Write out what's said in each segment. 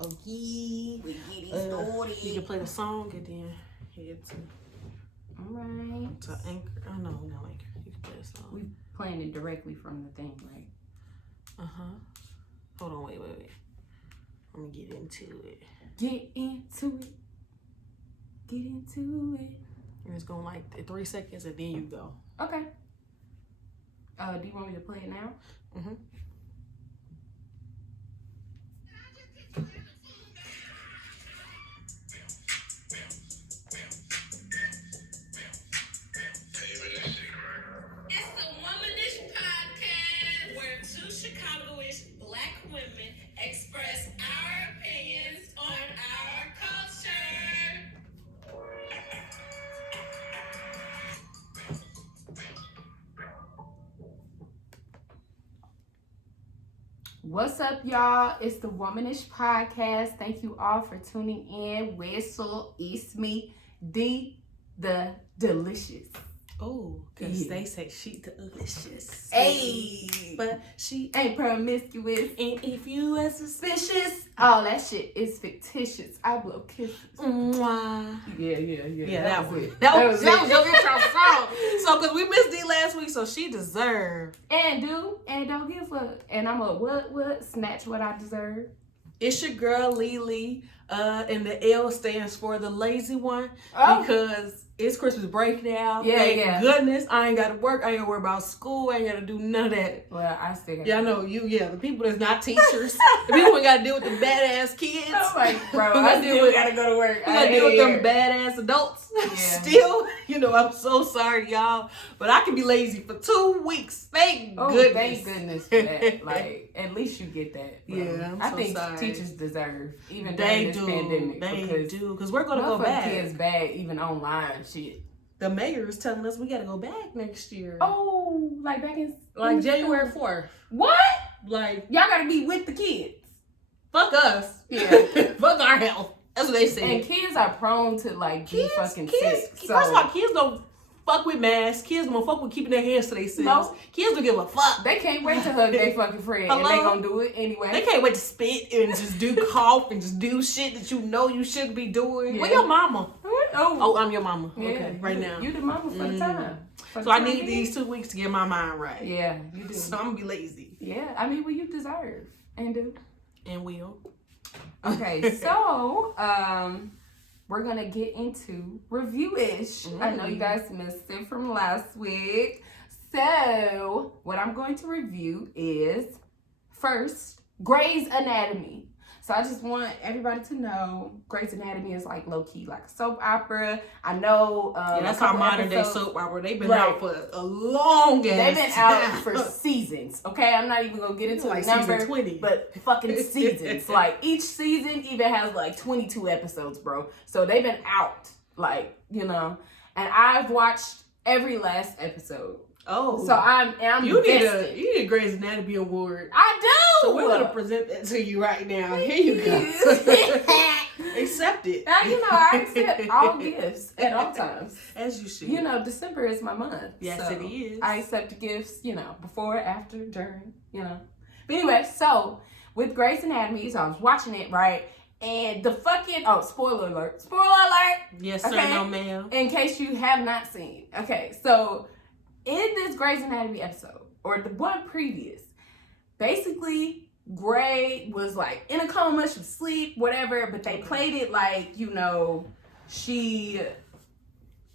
Okay. We get it started. You can play the song and then head to. All right. To Anchor. Oh no, no Anchor. You can play the song. We playing it directly from the thing, right? Hold on, wait. Let me get into it. Get into it. Get into it. And it's going like 3 seconds and then you go. Okay. Do you want me to play it now? What's up, y'all? It's the Womanish Podcast. Thank you all for tuning in. Whistle, it's me, the delicious. Oh, because they say she delicious. Hey, but she ain't promiscuous. And if you are suspicious, all that shit is fictitious. I blow kisses. Mwah. Yeah, that was it. That was your intro song. So, because we missed D last week, so she deserved. And don't give a fuck. And I'm a what? Snatch what I deserve. It's your girl, Lily. And the L stands for the lazy one. Oh. Because it's Christmas break now. Yeah, Thank goodness. I ain't got to work. I ain't got to worry about school. I ain't got to do none of that. Well, I still got I know you. Yeah, the people that's not teachers. The people who got to deal with the badass kids. I'm like, bro, I still got to go to work. We got to deal with them badass adults. Yeah. Still, I'm so sorry, y'all. But I can be lazy for 2 weeks. Thank goodness. Thank goodness for that. Like, at least you get that. Bro. Yeah, I think sorry. Teachers deserve, even during this pandemic. They do, because we're going to go back. Kids back, even online shit. The mayor is telling us we got to go back next year. Oh, like back in January 4th. What? Like, y'all got to be with the kids. Fuck us. Yeah. Fuck our health. That's what they say. And kids are prone to be fucking sick. So. First of all, kids don't fuck with masks. Kids don't fuck with keeping their hands to themselves. No. Kids don't give a fuck. They can't wait to hug their fucking friend. And they gonna do it anyway. They can't wait to spit and just do cough and just do shit that you know you shouldn't be doing. Yeah. Where your mama? Oh, I'm your mama. Yeah, okay, right now. You the mama for the time. So I need these 2 weeks to get my mind right. Yeah, you do. So I'm gonna be lazy. Yeah, I mean, well, you deserve and do. And will. Okay, so we're gonna get into review-ish. I know you guys missed it from last week. So what I'm going to review is first Grey's Anatomy. So I just want everybody to know Grey's Anatomy is like low-key like a soap opera. I know that's our modern day soap opera. They've been out for a long ass They've been out for seasons. Okay, I'm not even gonna get into like the number, season 20. but fucking seasons. Like each season even has like 22 episodes, bro. So they've been out, and I've watched every last episode. Oh, so I'm you need a Grey's Anatomy award. I do. So we're gonna present that to you right now. Here you go. Accept it. I accept all gifts at all times. As you should. December is my month. Yes, so it is. I accept gifts. Before, after, during. But anyway, so with Grey's Anatomy, so I was watching it, right? And the fucking spoiler alert. Yes, sir. Okay? No, ma'am. In case you have not seen. Okay, so in this Grey's Anatomy episode, or the one previous, basically Grey was like in a coma, she was asleep, whatever, but they played it like, she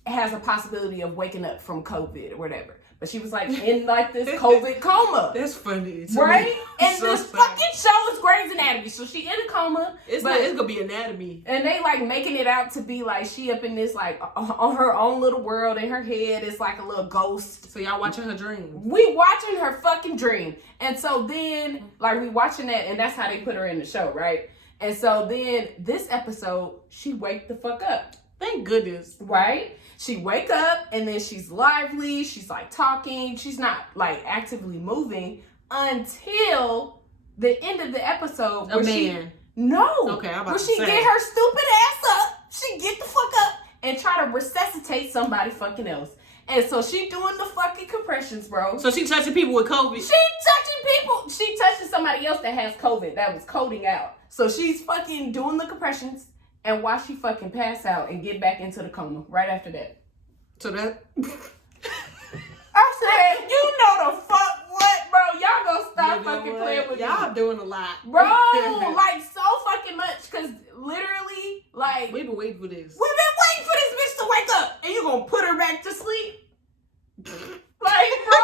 has a possibility of waking up from COVID or whatever. But she was like in like this COVID coma. That's funny. Right? And so this fucking show is Grey's Anatomy. So she in a coma. It's gonna be anatomy. And they like making it out to be like she up in this like on her own little world. In her head it's like a little ghost. So y'all watching her dream. We watching her fucking dream. And so then like we watching that, and that's how they put her in the show, right? And so then this episode, she wake the fuck up. Thank goodness. Right? She wake up and then she's lively. She's like talking. She's not like actively moving until the end of the episode. Okay, I'm where she get her stupid ass up. She get the fuck up and try to resuscitate somebody fucking else. And so she doing the fucking compressions, bro. So she touching people with COVID. She touching somebody else that has COVID that was coding out. So she's fucking doing the compressions and watch she fucking pass out and get back into the coma right after that. So that I said, you know the fuck what, bro? Y'all gonna stop fucking playing with me. Y'all doing a lot. Bro, like so fucking much. Cause literally, like we've been waiting for this. We've been waiting for this bitch to wake up. And you gonna put her back to sleep? Like, bro,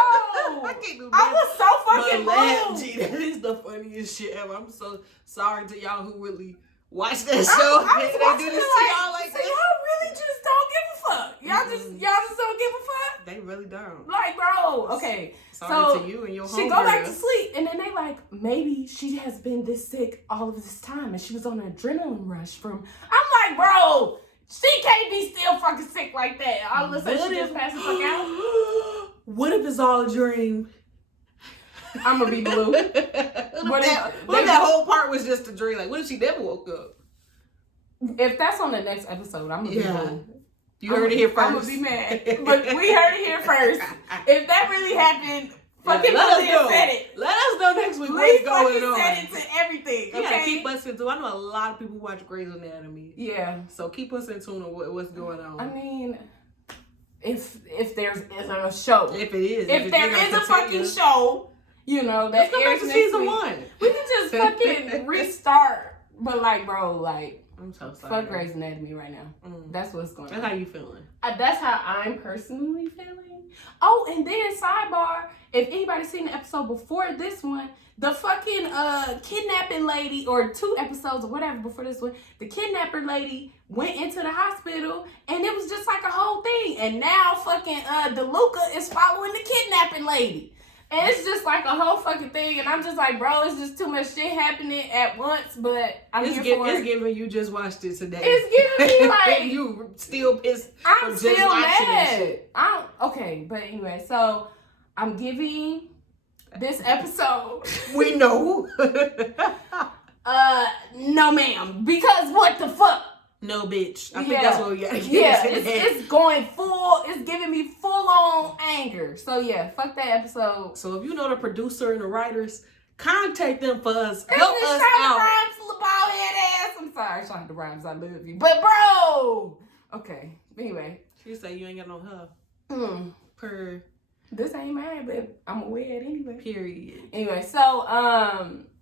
I was so fucking moved. Gee, that is the funniest shit ever. I'm so sorry to y'all who really watch that show. I was they do this to y'all like so this. y'all really just don't give a fuck. Y'all just don't give a fuck. They really don't. Like, bro, okay. Sorry so to you and your she go back to sleep, and then they like, maybe she has been this sick all of this time, and she was on an adrenaline rush from. I'm like, bro, she can't be still fucking sick like that. All of a sudden, she just passed the fuck out. What if it's all a dream? I'm gonna be blue. What if that whole part was just a dream? Like, what if she never woke up? If that's on the next episode, I'm gonna be blue. You heard it here first. I'm gonna be mad, but we heard it here first. If that really happened, fucking let us know. Said it. Let us know next week Lee what's going on. Said it to everything. You okay? gotta keep us in tune. I know a lot of people watch Grey's Anatomy. Yeah. So keep us in tune on what's going on. I mean, if there's a show, if it is, if there is a fucking show, you know that let's go back to season 1. We can just fucking restart. But like, bro, like. I'm so sorry. Fuck Grey's Anatomy right now. That's what's going on. That's how you feeling. That's how I'm personally feeling. Oh, and then sidebar, if anybody's seen the episode before this one, the fucking kidnapping lady, or 2 episodes or whatever before this one, the kidnapper lady went into the hospital, and it was just like a whole thing. And now fucking DeLuca is following the kidnapping lady. And it's just like a whole fucking thing, and I'm just like, bro, it's just too much shit happening at once, but It's giving you just watched it today. It's giving me like... you still pissed I'm from still just watching mad. this shit. Okay, but anyway, so I'm giving this episode... We know. No ma'am, because what the fuck? No, bitch. I think that's what we gotta get. Yeah, it's going full. It's giving me full on anger. So yeah, fuck that episode. So if you know the producer and the writers, contact them for us. Help us Shonda out. Rhimes, bald head ass. I'm sorry, Shonda Rhimes. I love you, but bro. Okay. Anyway, She say you ain't got no her. Per. This ain't mine, but I'm gonna wear it anyway. Period. Anyway, so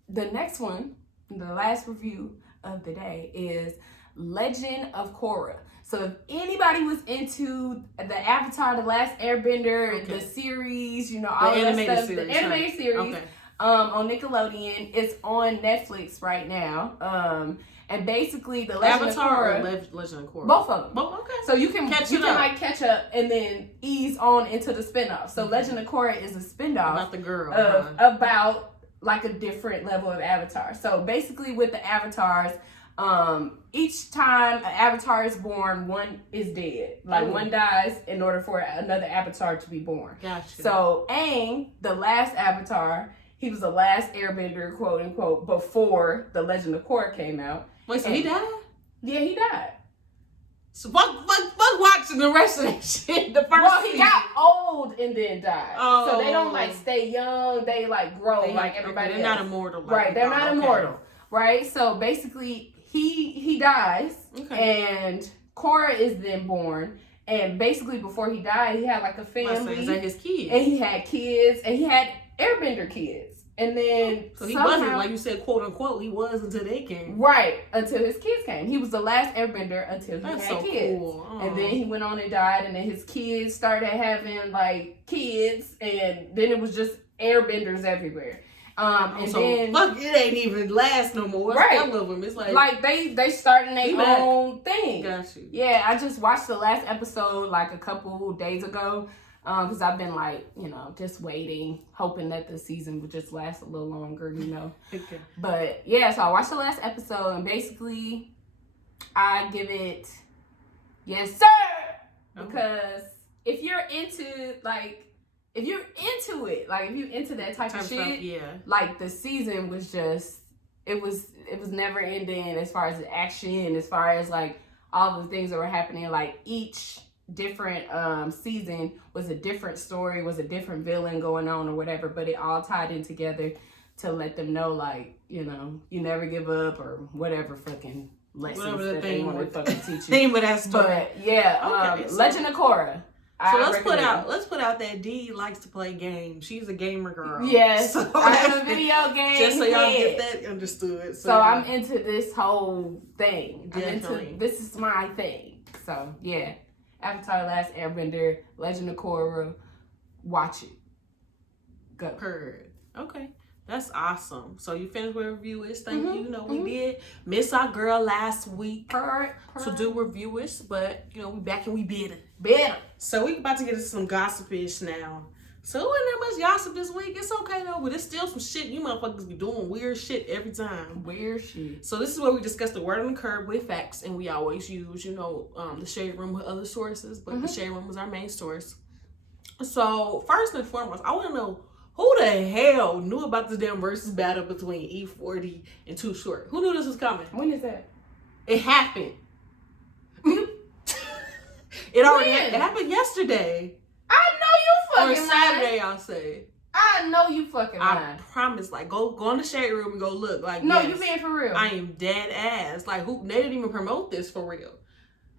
the next one, the last review of the day is Legend of Korra. So if anybody was into the Avatar, the Last Airbender, the series, you know, all the that animated stuff, series, the animated series, on Nickelodeon, it's on Netflix right now. And basically, the Legend Avatar of Korra, or Legend of Korra? both of them. Both, okay. So you can catch up and then ease on into the spinoff. So Legend of Korra is a spinoff about the girl about like a different level of Avatar. So basically, with the avatars, each time an avatar is born, one is dead. Like one dies in order for another avatar to be born. Gotcha. So Aang, the last avatar, he was the last airbender, quote unquote, before the Legend of Korra came out. Wait, so he died? Yeah, he died. So fuck watching the rest of that shit. The first Well, he season. got old and then died. Oh. So they don't like stay young. They like grow like everybody They're else. not immortal. Like Right, they're not immortal. Right? So basically, he dies, and Korra is then born. And basically, before he died, he had like a family. Is that his kids? And he had kids, and he had airbender kids. And then so he wasn't, like you said, quote unquote, he was until they came. Right, until his kids came. He was the last airbender until he had kids. Cool. And then he went on and died, and then his kids started having like kids, and then it was just airbenders everywhere. And so then fuck, it ain't even last no more. Right. All of them. It's like they starting their own thing. Got you. Yeah, I just watched the last episode like a couple days ago. Because I've been like, you know, just waiting, hoping that the season would just last a little longer, you know. Okay. But yeah, so I watched the last episode, and basically I give it yes, sir. Because if you're into it, like if you're into that type of shit, stuff, yeah. Like the season was just it was never ending as far as the action, as far as like all the things that were happening. Like each different season was a different story, was a different villain going on or whatever, but it all tied in together to let them know, like, you know, you never give up or whatever fucking lessons that they want to fucking teach you. Name of that story. But yeah, okay, so, Legend of Korra. So let's put out that Dee likes to play games. She's a gamer girl. Yes, so I'm a video game. Just so y'all get that understood. So I'm into this whole thing. Definitely. This is my thing. So yeah, Avatar: The Last Airbender, Legend of Korra, watch it. Go. Heard. Okay. That's awesome. So you finished with reviewers. Thank you. You know, we did miss our girl last week to do reviewers, but you know, we back and we better. So we about to get into some gossipish now. So it wasn't that much gossip this week. It's okay though, but it's still some shit. You motherfuckers be doing weird shit every time. Weird shit. So this is where we discuss the word on the curb with facts, and we always use, you know, the Shade Room with other sources, but the Shade Room was our main source. So first and foremost, I want to know, who the hell knew about this damn versus battle between E40 and Too Short? Who knew this was coming? When is that? It happened. It already happened. It happened yesterday. I know you fucking or Saturday, I'll say. I know you fucking lying. I promise. Like, go in the Shade Room and go look. Like, no, yes, you being for real. I am dead ass. Like, who? They didn't even promote this for real.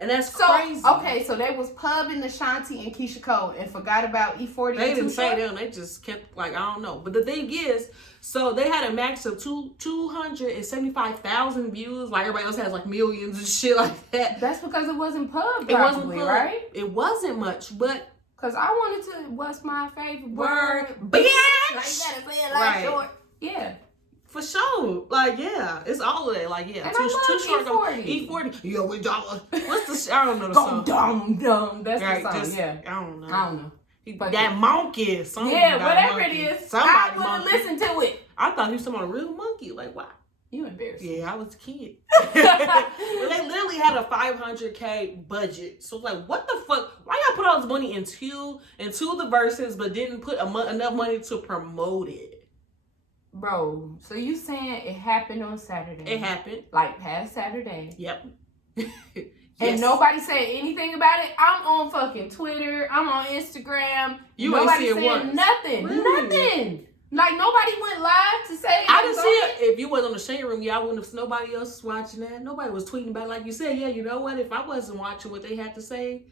And that's crazy. Okay, so they was pubbing Ashanti and Keisha Cole and forgot about E40. They didn't say them. They just kept, like, I don't know. But the thing is, so they had a max of 275,000 views. Like, everybody else has, like, millions and shit like that. That's because it wasn't pubbed. It wasn't pubbed, right? It wasn't much, but. Because I wanted to, what's my favorite word? Bitch! Like, you gotta say it like short. Yeah. For sure. Like, yeah. It's all of that. Like, yeah. And Too short. E40. E40. Yo, we dollar. What's the I don't know the song. Dum. That's right, the song, just, yeah. I don't know. But that monkey. Yeah, whatever it is. Somebody I would have listened to it. I thought he was talking about a real monkey. Like, why? You embarrassed me. Yeah, I was a kid. Well, they literally had a $500K budget. So, like, what the fuck? Why y'all put all this money into the verses, but didn't put enough money to promote it? Bro, so you saying it happened on Saturday? It happened. Like, past Saturday? Yep. Yes. And nobody said anything about it? I'm on fucking Twitter. I'm on Instagram. Nobody saying nothing. Really? Nothing. Like, nobody went live to say I didn't see it. If you wasn't on the Shade Room, y'all wouldn't have. Nobody else was watching that. Nobody was tweeting about it. Like you said, yeah, you know what? If I wasn't watching what they had to say,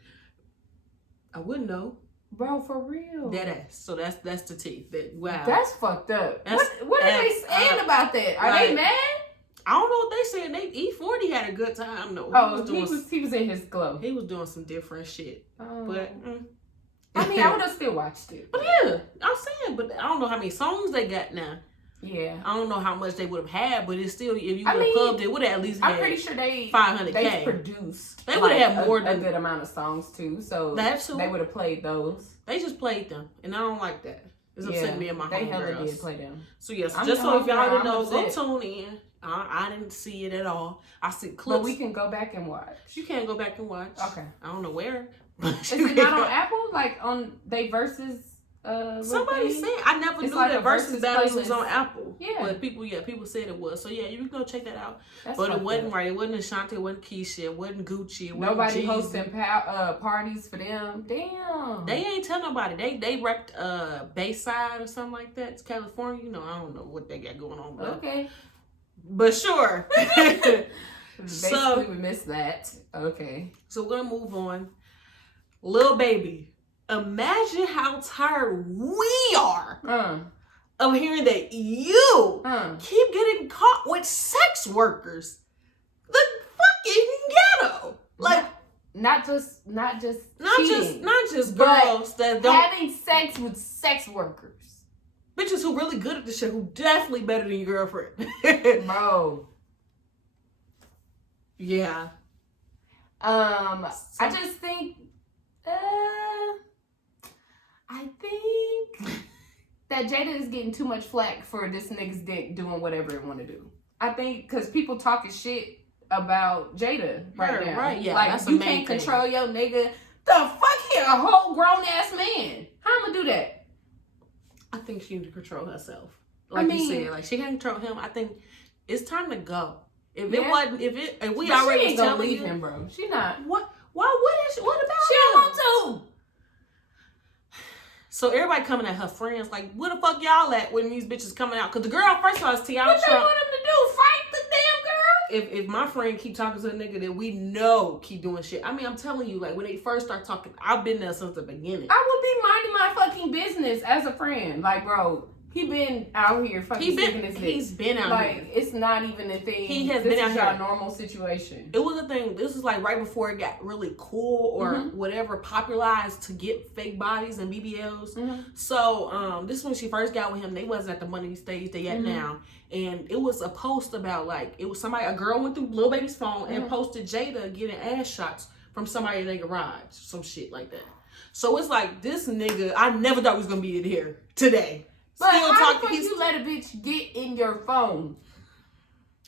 I wouldn't know. Bro, for real. Dead ass. So that's the tea. Wow. That's fucked up. What are they saying about that? Are they mad? I don't know what they saying. E40 had a good time though. He was in his glow. He was doing some different shit. But I mean, I would have still watched it. But yeah, I'm saying, but I don't know how many songs they got now. Yeah. I don't know how much they would have had, but it's still, if you would have pubbed it, would have at least had, I'm pretty sure they 500K. They produced. They would have had more than a good amount of songs too. So they would have played those. They just played them, and I don't like that. It's upsetting me and my homegirls. They hella did play them. So yes, just so if y'all didn't know, go tune in. I didn't see it at all. I see clips. But we can go back and watch. You can go back and watch. Okay. I don't know where. Is it not on Apple? Like on they versus somebody said I never knew like that versus battles was on Apple. Yeah. But people said it was. So yeah, you can go check that out. That's but it wasn't right. It wasn't Ashanti, it wasn't Keisha, it wasn't Gucci, it wasn't nobody Jeezy. hosting parties for them. Damn. They ain't tell nobody. They repped Bayside or something like that. It's California. You know, I don't know what they got going on. But, okay. But sure. Basically, we missed that. Okay. So we're gonna move on. Lil Baby, imagine how tired we are of hearing that you keep getting caught with sex workers. The fucking ghetto. Like not just girls that don't having sex with sex workers. Bitches who really good at this shit, who definitely better than your girlfriend. Bro. Yeah. I just think I think that Jada is getting too much flack for this nigga's dick doing whatever it want to do. I think because people talking shit about Jada right now. Right, yeah. Like, you can't control your nigga. The fuck, he a whole grown ass man. How I'ma do that? I think she need to control herself. Like you said, like she can't control him. I think it's time to go. If we already ain't gonna telling leave you him, bro. She not. What Why wouldn't she? What about She him? don't want to. So everybody coming at her friends like, where the fuck y'all at when these bitches coming out? Because the girl, first of all, is Tiana What they Trump. want him to do? Fight the damn girl? If my friend keep talking to a nigga that we know keep doing shit, I mean, I'm telling you, like, when they first start talking, I've been there since the beginning. I would be minding my fucking business as a friend. Like, bro, he been out here fucking sticking his dick. He's been out like, here. it's not even a thing. He has this been out is your here. normal situation. It was a thing. This is like right before it got really cool or whatever, popularized to get fake bodies and BBLs. So this is when she first got with him. They wasn't at the money stage they at now. And it was a post about like, it was somebody, a girl went through Lil Baby's phone and posted Jada getting ass shots from somebody in their garage. Some shit like that. So it's like, this nigga, I never thought he was going to be in here today. But Still how talking. the fuck you let a bitch get in your phone?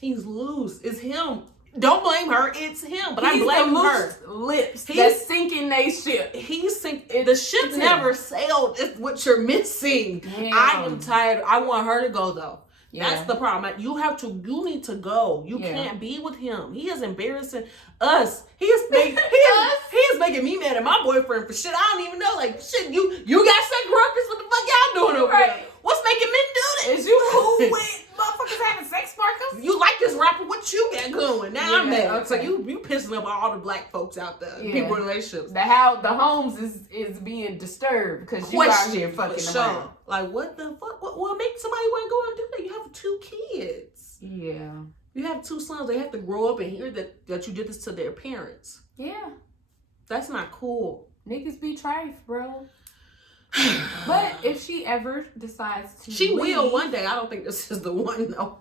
He's loose. It's him. Don't blame her. It's him. But He's I blame the her. loose lips that's sinking they ship. He's the ship never sailed. It's what you're missing. Damn. I am tired. I want her to go though. Yeah. That's the problem. You need to go. You can't be with him. He is embarrassing us. He is making me mad at my boyfriend for shit I don't even know. Like shit, you got sex workers. What the fuck y'all doing over there? What's making men do this? Is you cool with motherfuckers having sex workers? You like this rapper? What you got going? Now I'm mad. Okay. So you pissing up all the black folks out there. People in relationships. The homes is being disturbed because you out here fucking around. Like what the fuck? What make somebody want to go and do that? You have 2 kids. Yeah. You have 2 sons. They have to grow up and hear that you did this to their parents. Yeah. That's not cool. Niggas be trife, bro. But if she ever decides to She leave, will one day. I don't think this is the one though.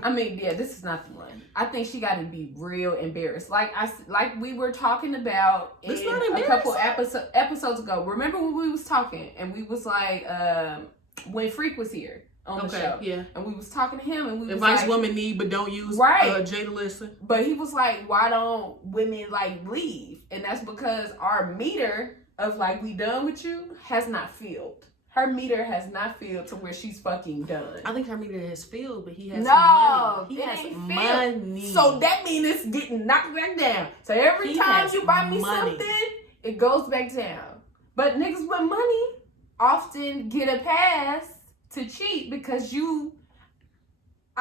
I mean, yeah, this is not the one. I think she got to be real embarrassed. Like we were talking about in a couple episodes ago. Remember when we was talking and we was like, when Freak was here on the show, yeah, and we was talking to him and we was advice like, women need but don't use. Jada listen. But he was like, why don't women like leave? And that's because our meter of like we done with you has not filled. Her meter has not filled to where she's fucking done. I think her meter has filled, but he has money. He has ain't money. So that means it's getting knocked back down. So every time you buy me something, it goes back down. But niggas with money often get a pass to cheat because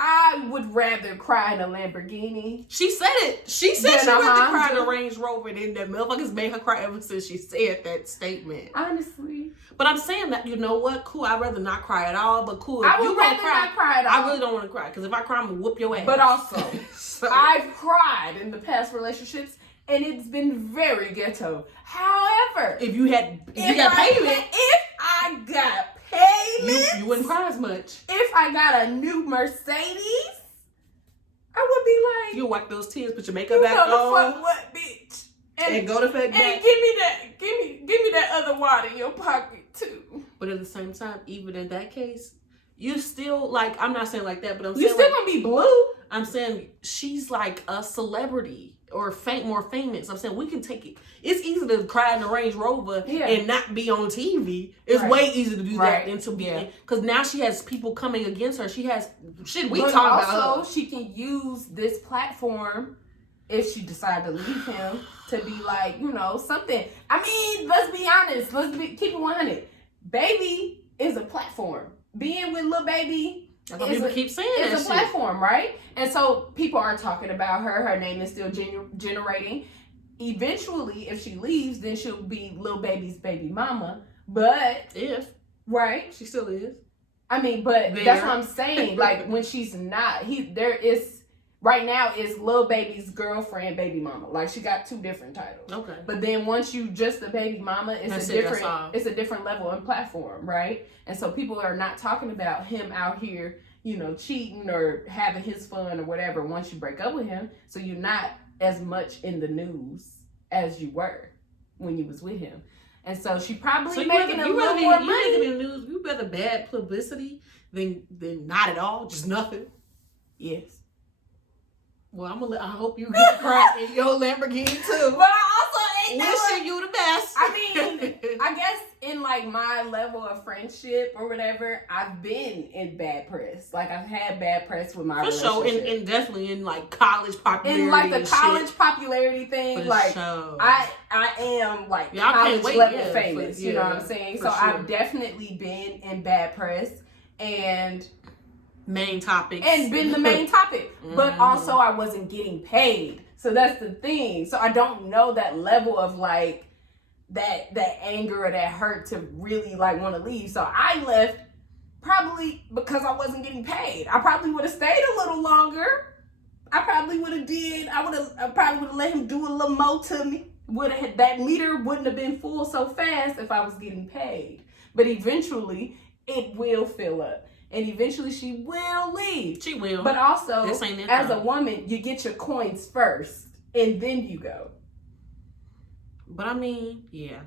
I would rather cry in a Lamborghini. She said it. She said she would rather cry in a Range Rover than that motherfuckers made her cry ever since she said that statement. Honestly. But I'm saying that, you know what? Cool, I'd rather not cry at all, but cool. I would rather not cry at all. I really don't want to cry, because if I cry, I'm going to whoop your ass. But also, I've cried in the past relationships, and it's been very ghetto. However, if you got payment. If I got payment. You wouldn't cry as much. If I got a new Mercedes, I would be like, you wipe those tears, put your makeup back on. You know the fuck what, bitch? And go to bed. And give me that other water in your pocket too. But at the same time, even in that case, you still like. I'm not saying like that, but I'm saying you still like, gonna be blue. I'm saying she's like a celebrity or more famous. I'm saying we can take it. It's easy to cry in the Range Rover and not be on TV. It's way easier to do that than to be because now she has people coming against her. She has shit. We talk about her. Also, she can use this platform if she decide to leave him to be like, you know, something. I mean, let's be honest. Keep it 100. Baby is a platform. Being with Lil Baby keep saying it's a platform, right? And so people are talking about her. Her name is still generating. Eventually, if she leaves, then she'll be Lil Baby's baby mama. But right, she still is. I mean, but that's what I'm saying. Like when she's not, right now is Lil Baby's girlfriend, baby mama. Like she got 2 different titles. Okay. But then once you just the baby mama, it's a different level and platform, right? And so people are not talking about him out here, you know, cheating or having his fun or whatever once you break up with him. So you're not as much in the news as you were when you was with him. And so she probably making a little more money. You making the news, you better bad publicity than not at all, just nothing. Yes. Well, I hope you get cracked in your Lamborghini too. But I also ain't wishing you the best. I mean, I guess in like my level of friendship or whatever, I've been in bad press. Like I've had bad press with my relationship. For sure, and definitely in like college popularity. In like the college popularity thing, like sure. I am like college level famous. You know what I'm saying? So sure. I've definitely been in bad press and main topics and been the main topic. But also I wasn't getting paid. So that's the thing. So I don't know that level of like that anger or that hurt to really like want to leave. So I left probably because I wasn't getting paid. I probably would have stayed a little longer. I probably would have let him do a little more to me. That meter wouldn't have been full so fast if I was getting paid. But eventually it will fill up. And eventually she will leave. She will. But also, as a woman, you get your coins first and then you go. But I mean, yeah.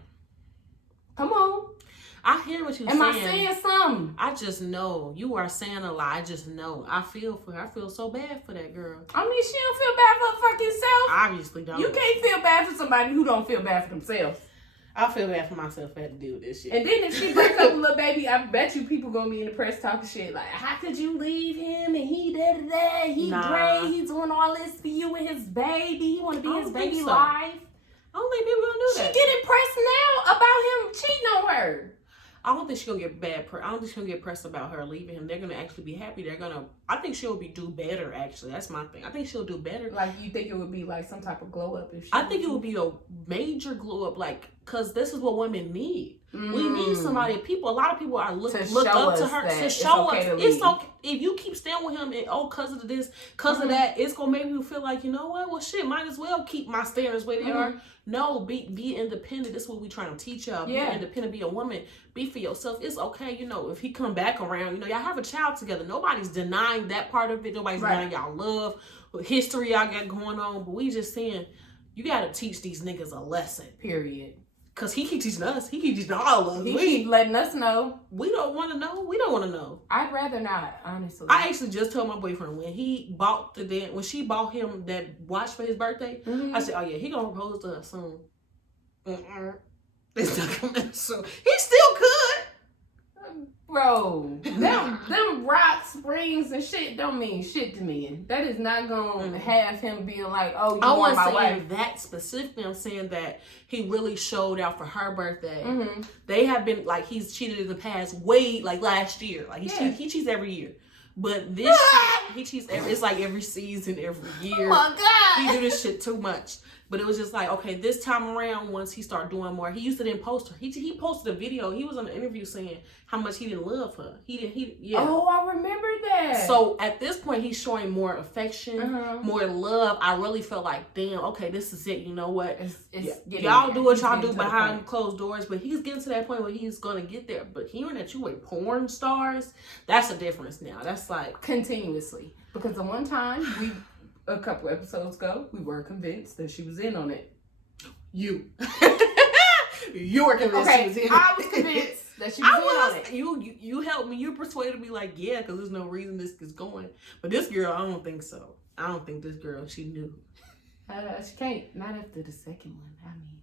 Come on. I hear what you're saying. Am I saying something? I just know. You are saying a lot. I just know. I feel so bad for that girl. I mean, she don't feel bad for her fucking self. Obviously don't. You can't feel bad for somebody who don't feel bad for themselves. I feel bad for myself. I had to deal with this shit. And then if she breaks up with little baby, I bet you people gonna be in the press talking shit like, how could you leave him? And he he great. He's doing all this for you and his baby. He want to be his baby life. I don't think people gonna do that. She getting pressed now about him cheating on her. I don't think she's gonna get I don't think she's gonna get pressed about her leaving him. They're gonna actually be happy. I think she'll do better. Actually, that's my thing. I think she'll do better. Like you think it would be like some type of glow up if she? I think it would be a major glow up, like because this is what women need. We need somebody. A lot of people are look up to her to show us it's okay. If you keep staying with him and because of this, because of that, it's gonna make you feel like, you know what? Well, shit, might as well keep my standards where they are. No, be independent. This is what we trying to teach y'all. Be independent. Be a woman. Be for yourself. It's okay. You know, if he come back around, you know, y'all have a child together. Nobody's denying that part of it. Nobody's denying y'all love, history y'all got going on. But we just saying, you got to teach these niggas a lesson. Period. Because he keep teaching us. He keep teaching all of us. He keep letting us know. We don't want to know. We don't want to know. I'd rather not, honestly. I actually just told my boyfriend when she bought him that watch for his birthday, I said, oh yeah, he gonna propose to her soon. It's not coming soon. He still could. Bro, them rock springs and shit don't mean shit to me. That is not gonna have him being like, oh, you want my wife. That specifically. I'm saying that he really showed out for her birthday. They have been like he's cheated in the past, way like last year. Like he cheats every year. But this shit, he cheats it's like every season, every year. Oh my God. He do this shit too much. But it was just like, okay, this time around, once he started doing more, he used to then post her. He posted a video. He was on an interview saying how much he didn't love her. Oh, I remember that. So at this point, he's showing more affection, more love. I really felt like, damn, okay, this is it. You know what? Y'all do what y'all do behind closed doors, but he's getting to that point where he's gonna get there. But hearing that you were porn stars, that's a difference now. That's like continuously, because the one time a couple episodes ago, we were convinced that she was in on it. You were convinced she was in. I was convinced that she was in on it. You helped me. You persuaded me like, yeah, because there's no reason this is going. But this girl, I don't think so. I don't think this girl, she knew. She can't. Not after the second one. I mean,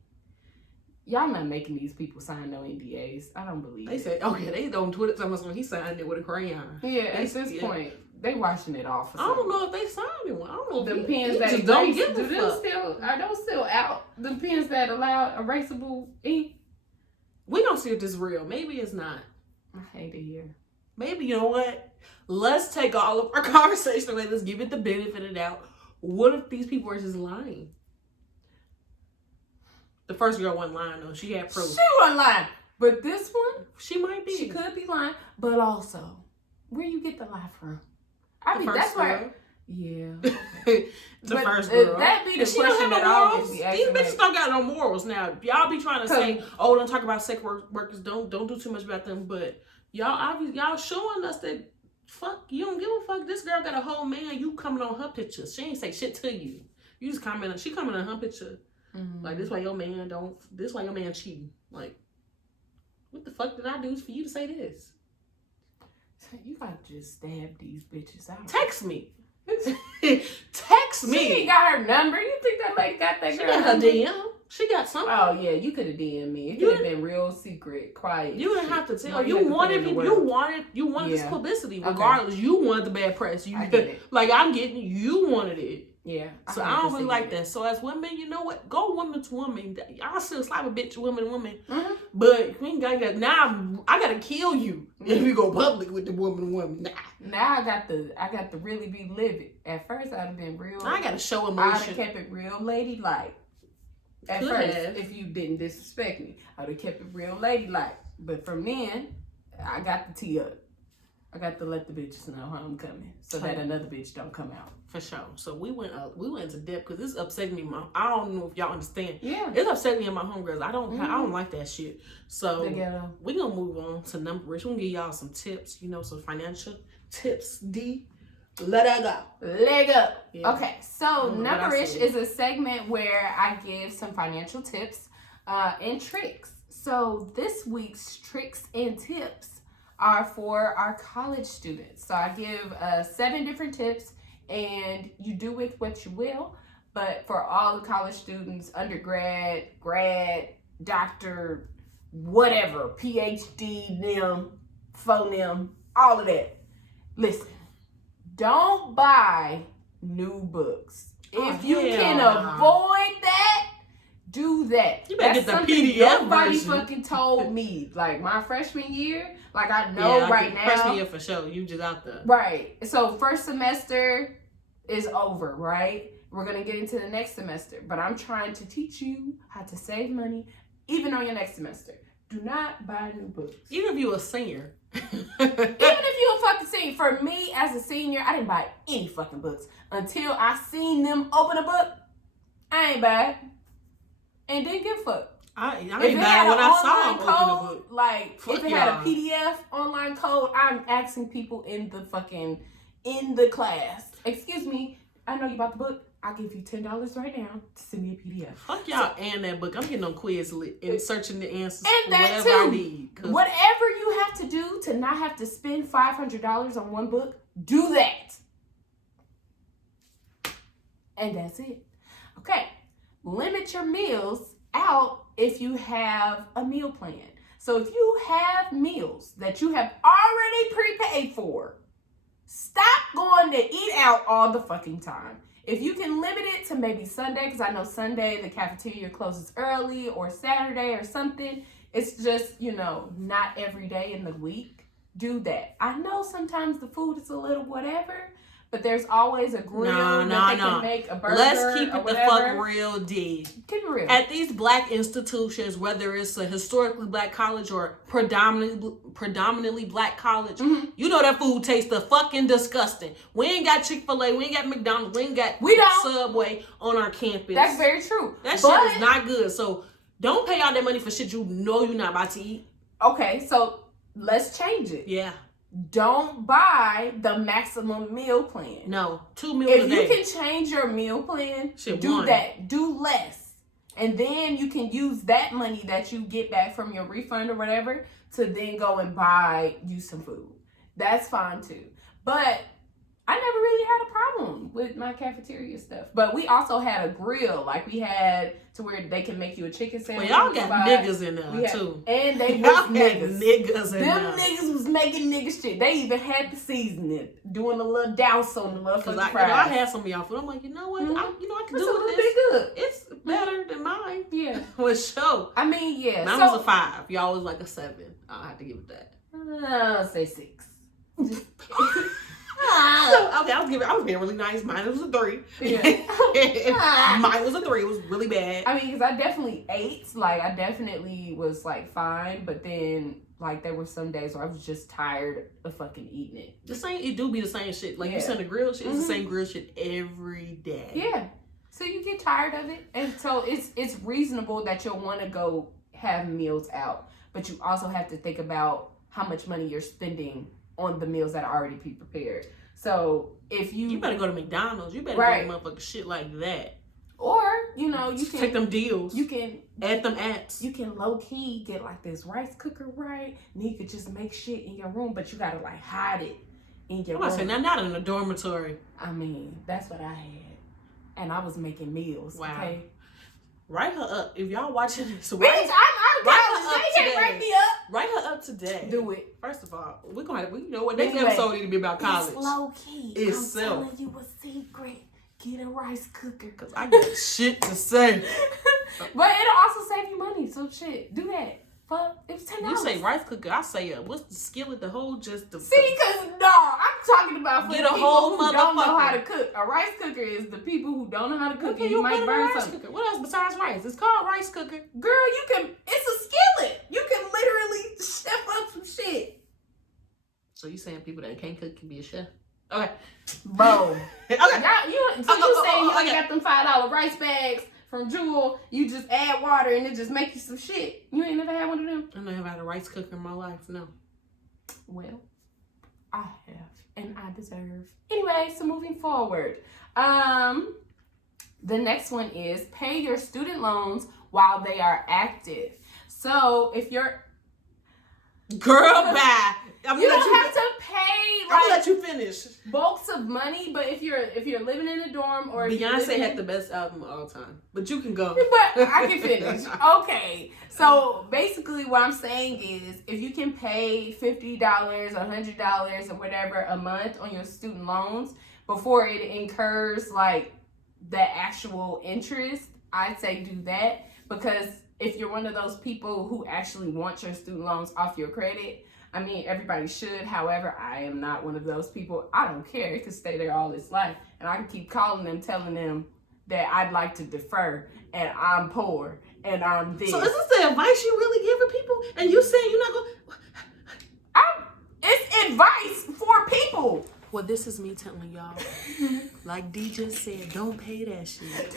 y'all not making these people sign no NDAs. I don't believe they it. Said, okay, they don't Twitter tell us when he signed it with a crayon. Yeah, at this point. They washing it off. I don't know if they signed it. I don't know. The pens that don't give a fuck. Are those still out? The pens that allow erasable ink. We don't see if this is real. Maybe it's not. I hate it here. Maybe, you know what? Let's take all of our conversation away. Let's give it the benefit of the doubt. What if these people are just lying? The first girl wasn't lying though. She had proof. She wasn't lying. But this one, she might be. She could be lying. But also, where you get the lie from? That's why. Yeah. The first girl. That be the question that I always be asking. These bitches don't got no morals now. Y'all be trying to say, oh, don't talk about sex workers. Don't do too much about them. But y'all showing us that fuck, you don't give a fuck. This girl got a whole man. You coming on her picture. She ain't say shit to you. You just comment. She coming on her picture. Like this why your man cheating. Like, what the fuck did I do for you to say this? You gotta just stab these bitches out. Text me. Text me. She ain't got her number. You think that lady got that girl? She got her DM. She got something. Oh yeah, you could have DM'd me. It could have been real secret, quiet. You didn't have to tell. You wanted this publicity. Regardless, you wanted the bad press. I get it. Like I'm getting, you wanted it. Yeah. So I don't really like that. So as women, you know what? Go woman to woman. Y'all still slap a bitch, woman to woman. Mm-hmm. But we ain't got now. I gotta kill you if you go public with the woman to woman. Nah. Now I got to really be livid. At first I'd have been real. I gotta show emotion. I'd have kept it real ladylike. At first, if you didn't disrespect me, I'd have kept it real ladylike. But from then, I got the tee up. I got to let the bitches know how I'm coming, so that another bitch don't come out. For sure. So we went into depth because this upsetting me. I don't know if y'all understand. Yeah, it's upsetting me in my homegirls. I don't like that shit. So we gonna move on to numberish. We gonna give y'all some tips. You know, some financial tips. Let her go. Leg up. Yeah. Okay, so numberish is a segment where I give some financial tips and tricks. So this week's tricks and tips are for our college students. So I give 7 different tips, and you do with what you will. But for all the college students, undergrad, grad, doctor, whatever, PhD, them, them, all of that. Listen, don't buy new books. If you can avoid that, do that. You better get the PDF Nobody version. fucking told me. Like my freshman year, like I know right now. Freshman year for sure. You just out there. Right. So first semester is over, right? We're going to get into the next semester. But I'm trying to teach you how to save money even on your next semester. Do not buy new books. Even if you're a senior. Even if you're a fucking senior. For me, as a senior, I didn't buy any fucking books. Until I seen them open a book, I ain't buy it. And didn't give a fuck. I ain't bad when I saw them open the book. Like, if it had a PDF online code, I'm asking people in the class, excuse me, I know you bought the book. I'll give you $10 right now to send me a PDF. Fuck y'all and that book. I'm getting on Quizlet and searching the answers and for whatever I need. Whatever you have to do to not have to spend $500 on one book, do that. And that's it. Okay. Limit your meals out if you have a meal plan. So if you have meals that you have already prepaid for, stop going to eat out all the fucking time. If you can limit it to maybe Sunday, because I know Sunday the cafeteria closes early, or Saturday or something. It's just, not every day in the week. Do that. I know sometimes the food is a little whatever, but there's always a grill that they can make a burger. Let's keep it the fuck real, D. Keep it real. At these black institutions, whether it's a historically black college or predominantly black college, you know that food tastes the fucking disgusting. We ain't got Chick-fil-A, we ain't got McDonald's, we don't Subway on our campus. That's very true. That shit is not good. So don't pay all that money for shit you know you're not about to eat. Okay, so let's change it. Yeah. Don't buy the maximum meal plan. No, 2 meals a day. If you can change your meal plan, do that. Do less. And then you can use that money that you get back from your refund or whatever to then go and buy you some food. That's fine too. But I never really had a problem with my cafeteria stuff. But we also had a grill. Like we had to where they can make you a chicken sandwich. Well, y'all got niggas in there too. And they was niggas. In there. Them niggas was making nigga shit. They even had the seasoning, doing a little douse on the motherfucking fries. I had some of y'all food. I'm like, you know what? I can do with this. Good. It's better than mine. Yeah. For sure. I mean, yeah. Mine was a 5. Y'all was like a 7. I'll have to give it that. I'll say 6. Okay, I was being really nice. Mine was a 3. Yeah. Mine was a 3. It was really bad. I mean, because I definitely ate. Like, I definitely was, like, fine. But then, like, there were some days where I was just tired of fucking eating it. It do be the same shit. Like, you said, the grill shit, it's the same grill shit every day. Yeah. So you get tired of it. And so it's reasonable that you'll want to go have meals out. But you also have to think about how much money you're spending on the meals that are already pre-prepared. So if you better go to McDonald's. You better go to motherfucking shit like that. Or, you can take them deals. You can add them apps. You can low key get like this rice cooker, right? And you could just make shit in your room, but you gotta like hide it in your room. I'm saying not in a dormitory. I mean, that's what I had. And I was making meals. Wow. Okay. Write her up. If y'all watching this, Bitch, I'm out of college. They can't write me up. Write her up today. Do it. First of all, we're gonna have, you know what, next episode need to be about college. It's low key. It's I'm telling you a secret. Get a rice cooker. Cause I got shit to say. But it'll also save you money. So shit, do that. Fuck, it was $10. You say rice cooker, I say what's the skillet, the whole just the. See, cause no, I'm talking about for Get the a people whole who don't know motherfucker. how to cook. A rice cooker is the people who don't know how to cook, Okay, and you might put burn a rice something. cooker. What else besides rice? It's called rice cooker. Girl, you can. It's a skillet. You can literally step up some shit. So you saying people that can't cook can be a chef? Okay. Bro. Okay. Y'all, you saying you okay. got them $5 rice bags from Jewel, you just add water and it just make you some shit. You ain't never had one of them? I never had a rice cooker in my life, no. Well, I have, and I deserve. Anyway, so moving forward. The next one is pay your student loans while they are active. So if you're... Girl, bye. You don't have to pay I'm gonna like let you finish. bulks of money, but if you're living in a dorm or if Beyonce had the best album of all time, but you can go. But I can finish. Okay, so basically what I'm saying is if you can pay $50, $100 or whatever a month on your student loans before it incurs like the actual interest, I'd say do that, because if you're one of those people who actually want your student loans off your credit, I mean, everybody should. However, I am not one of those people. I don't care. It could stay there all its life. And I can keep calling them, telling them that I'd like to defer, and I'm poor, and I'm this. So is this the advice you really giving people? And you saying you're not going... It's advice for people. Well, this is me telling y'all. Like D just said, don't pay that shit.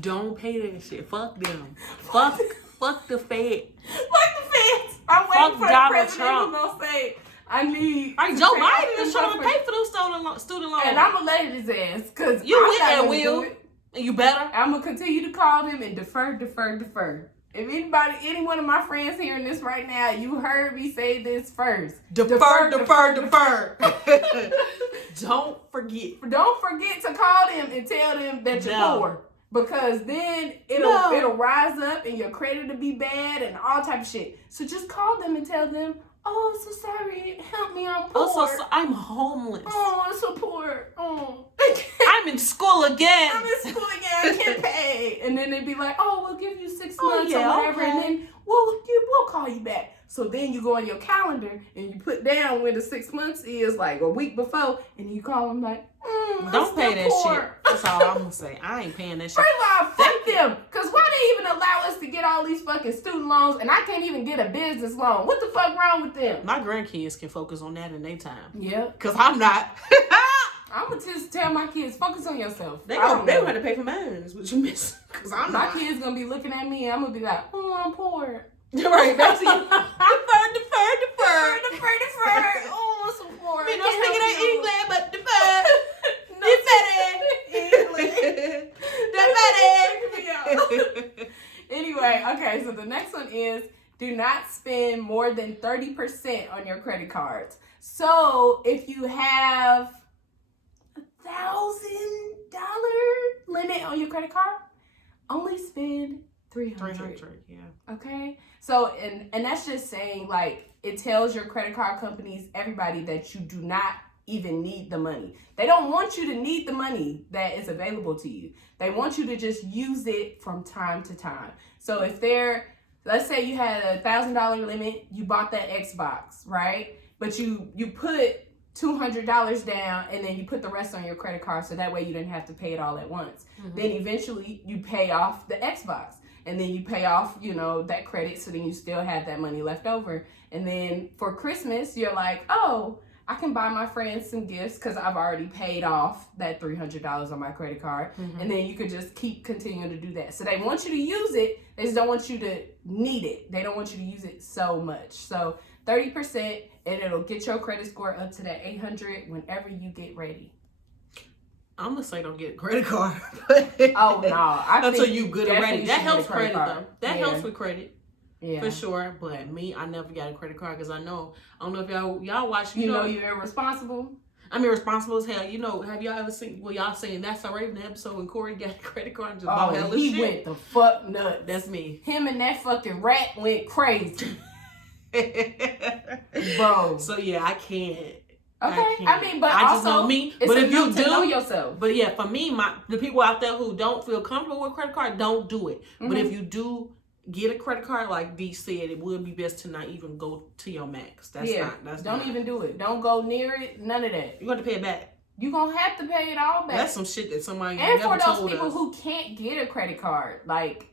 Don't pay that shit. Fuck them. Fuck the Fed. Fuck the feds. I'm waiting for the Donald president Trump. who's gonna say, I need. Right, to Joe pay off Biden them is trying to motherfuckers. pay for those student loans. And I'm gonna let his ass, cause You I'm with not that, gonna Will? do it. And you better. I'm gonna continue to call him and defer. If any one of my friends hearing this right now, you heard me say this first. Defer. Don't forget. Don't forget to call them and tell them that you're poor. Because then it'll rise up and your credit will be bad and all type of shit. So just call them and tell them, oh, so sorry, help me, I'm poor. Oh, so I'm homeless. Oh, I'm so poor. Oh. I'm in school again. I'm in school again, I can't pay. And then they'd be like, oh, we'll give you 6 months yeah, or whatever, okay. and then we'll call you back. So then you go on your calendar and you put down when the 6 months is, like a week before, and you call them like, don't pay that poor. shit. That's all I'm gonna say. I ain't paying that shit. First of all, fuck them. Because why they even allow us to get all these fucking student loans and I can't even get a business loan? What the fuck wrong with them? My grandkids can focus on that in their time. Yeah. Because I'm not. I'm going to just tell my kids, focus on yourself. They gonna have to pay for mine. Is what you miss. Because I'm My not. kids going to be looking at me and I'm going to be like, oh, I'm poor. Right, back to you. Defer. Oh, I'm so poor. Me no speaking that English, but defer. Anyway, okay, so the next one is do not spend more than 30% on your credit cards. So if you have $1,000 limit on your credit card, only spend $300. Yeah. Okay, so and that's just saying, like, it tells your credit card companies, everybody, that you do not even need the money. They don't want you to need the money that is available to you. They want you to just use it from time to time. So if let's say you had a $1,000 limit, you bought that Xbox, right? But you put $200 down and then you put the rest on your credit card, so that way you didn't have to pay it all at once. Mm-hmm. Then eventually you pay off the Xbox. And then you pay off, that credit, so then you still have that money left over. And then for Christmas, you're like, oh, I can buy my friends some gifts because I've already paid off that $300 on my credit card. Mm-hmm. And then you could just keep continuing to do that. So they want you to use it. They just don't want you to need it. They don't want you to use it so much. So 30%, and it'll get your credit score up to that 800 whenever you get ready. I'm gonna say don't get a credit card. Oh no! Until you good and ready. That helps credit credit though. That helps with credit. Yeah. For sure. But me, I never got a credit card because I don't know if y'all watch. You know you're irresponsible. I'm irresponsible as hell. You know, have y'all ever seen, well, y'all seen That's So Raven, the episode when Corey got a credit card and just bought hella shit? He went the fuck nuts. That's me. Him and that fucking rat went crazy. Bro. So yeah, I can't. Okay, I mean, but I also, just know me. It's but if you do, know yourself. But yeah, for me, the people out there who don't feel comfortable with credit card, don't do it. Mm-hmm. But if you do get a credit card, like Dee said, it would be best to not even go to your max. Don't even do it. Don't go near it. None of that. You're going to pay it back. You're going to have to pay it all back. That's some shit that somebody and never told us. And for those people who can't get a credit card, like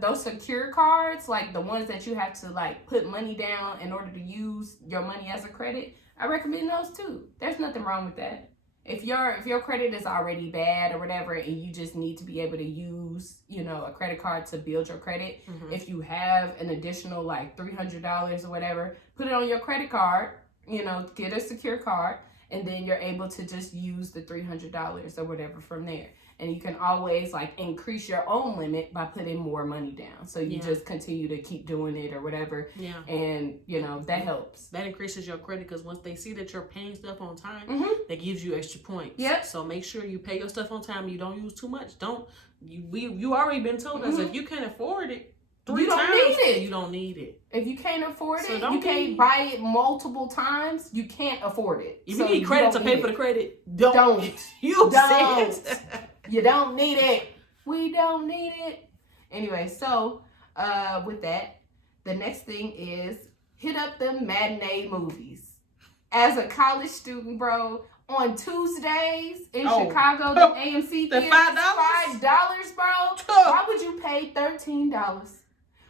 those secure cards, like the ones that you have to like put money down in order to use your money as a credit, I recommend those too. There's nothing wrong with that. If your credit is already bad or whatever, and you just need to be able to use, a credit card to build your credit, if you have an additional like $300 or whatever, put it on your credit card, get a secure card, and then you're able to just use the $300 or whatever from there. And you can always like increase your own limit by putting more money down. So you just continue to keep doing it or whatever. Yeah. And, that helps. That increases your credit because once they see that you're paying stuff on time, that gives you extra points. Yep. So make sure you pay your stuff on time. You don't use too much. You already been told us if you can't afford it, you don't need it. If you can't afford it, you can't buy it multiple times, you can't afford it. If you need credit to pay for the credit, don't. You don't. You don't need it. We don't need it. Anyway, so with that, the next thing is hit up the matinee movies. As a college student, bro, on Tuesdays in Chicago, the AMC theater is $5, bro. Why would you pay $13?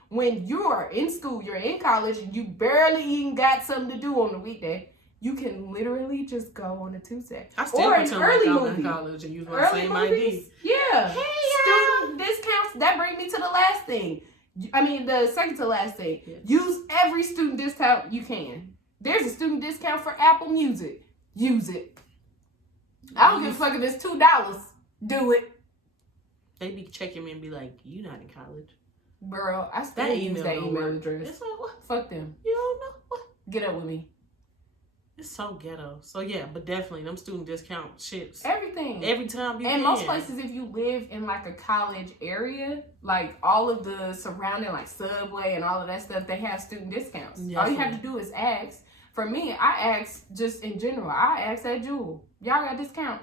When you are in school, you're in college, you barely even got something to do on the weekday. You can literally just go on a Tuesday. I still or an early movie. In college and use my same ID. Yeah. Hey, student discounts. That brings me to the last thing. The second to last thing. Yes. Use every student discount you can. There's a student discount for Apple Music. Use it. I don't give a fuck if it's $2. Do it. They be checking me and be like, "You not in college." Bro, I still use that email address. It's like, what? Fuck them. You don't know what? Get up with me. It's so ghetto. So yeah, but definitely them student discount shits. Everything. Every time you can. And most places, if you live in like a college area, like all of the surrounding like Subway and all of that stuff, they have student discounts. Definitely. All you have to do is ask. For me, I ask just in general. I ask at Jewel. Y'all got discount?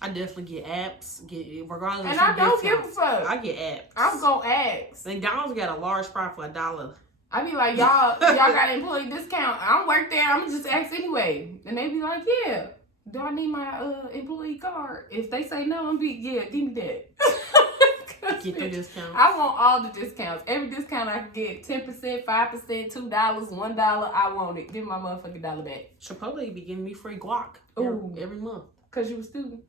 I definitely get apps, regardless. And I don't give a fuck. I get apps. I'm gonna ask. McDonald's got a large fry for $1. I be like, y'all got employee discount. I don't work there. I'm just ask anyway. And they be like, yeah. Do I need my employee card? If they say no, give me that. Get the discount. I want all the discounts. Every discount I can get, 10%, 5%, $2, $1. I want it. Give me my motherfucking dollar back. Chipotle be giving me free guac every month. Because you a student.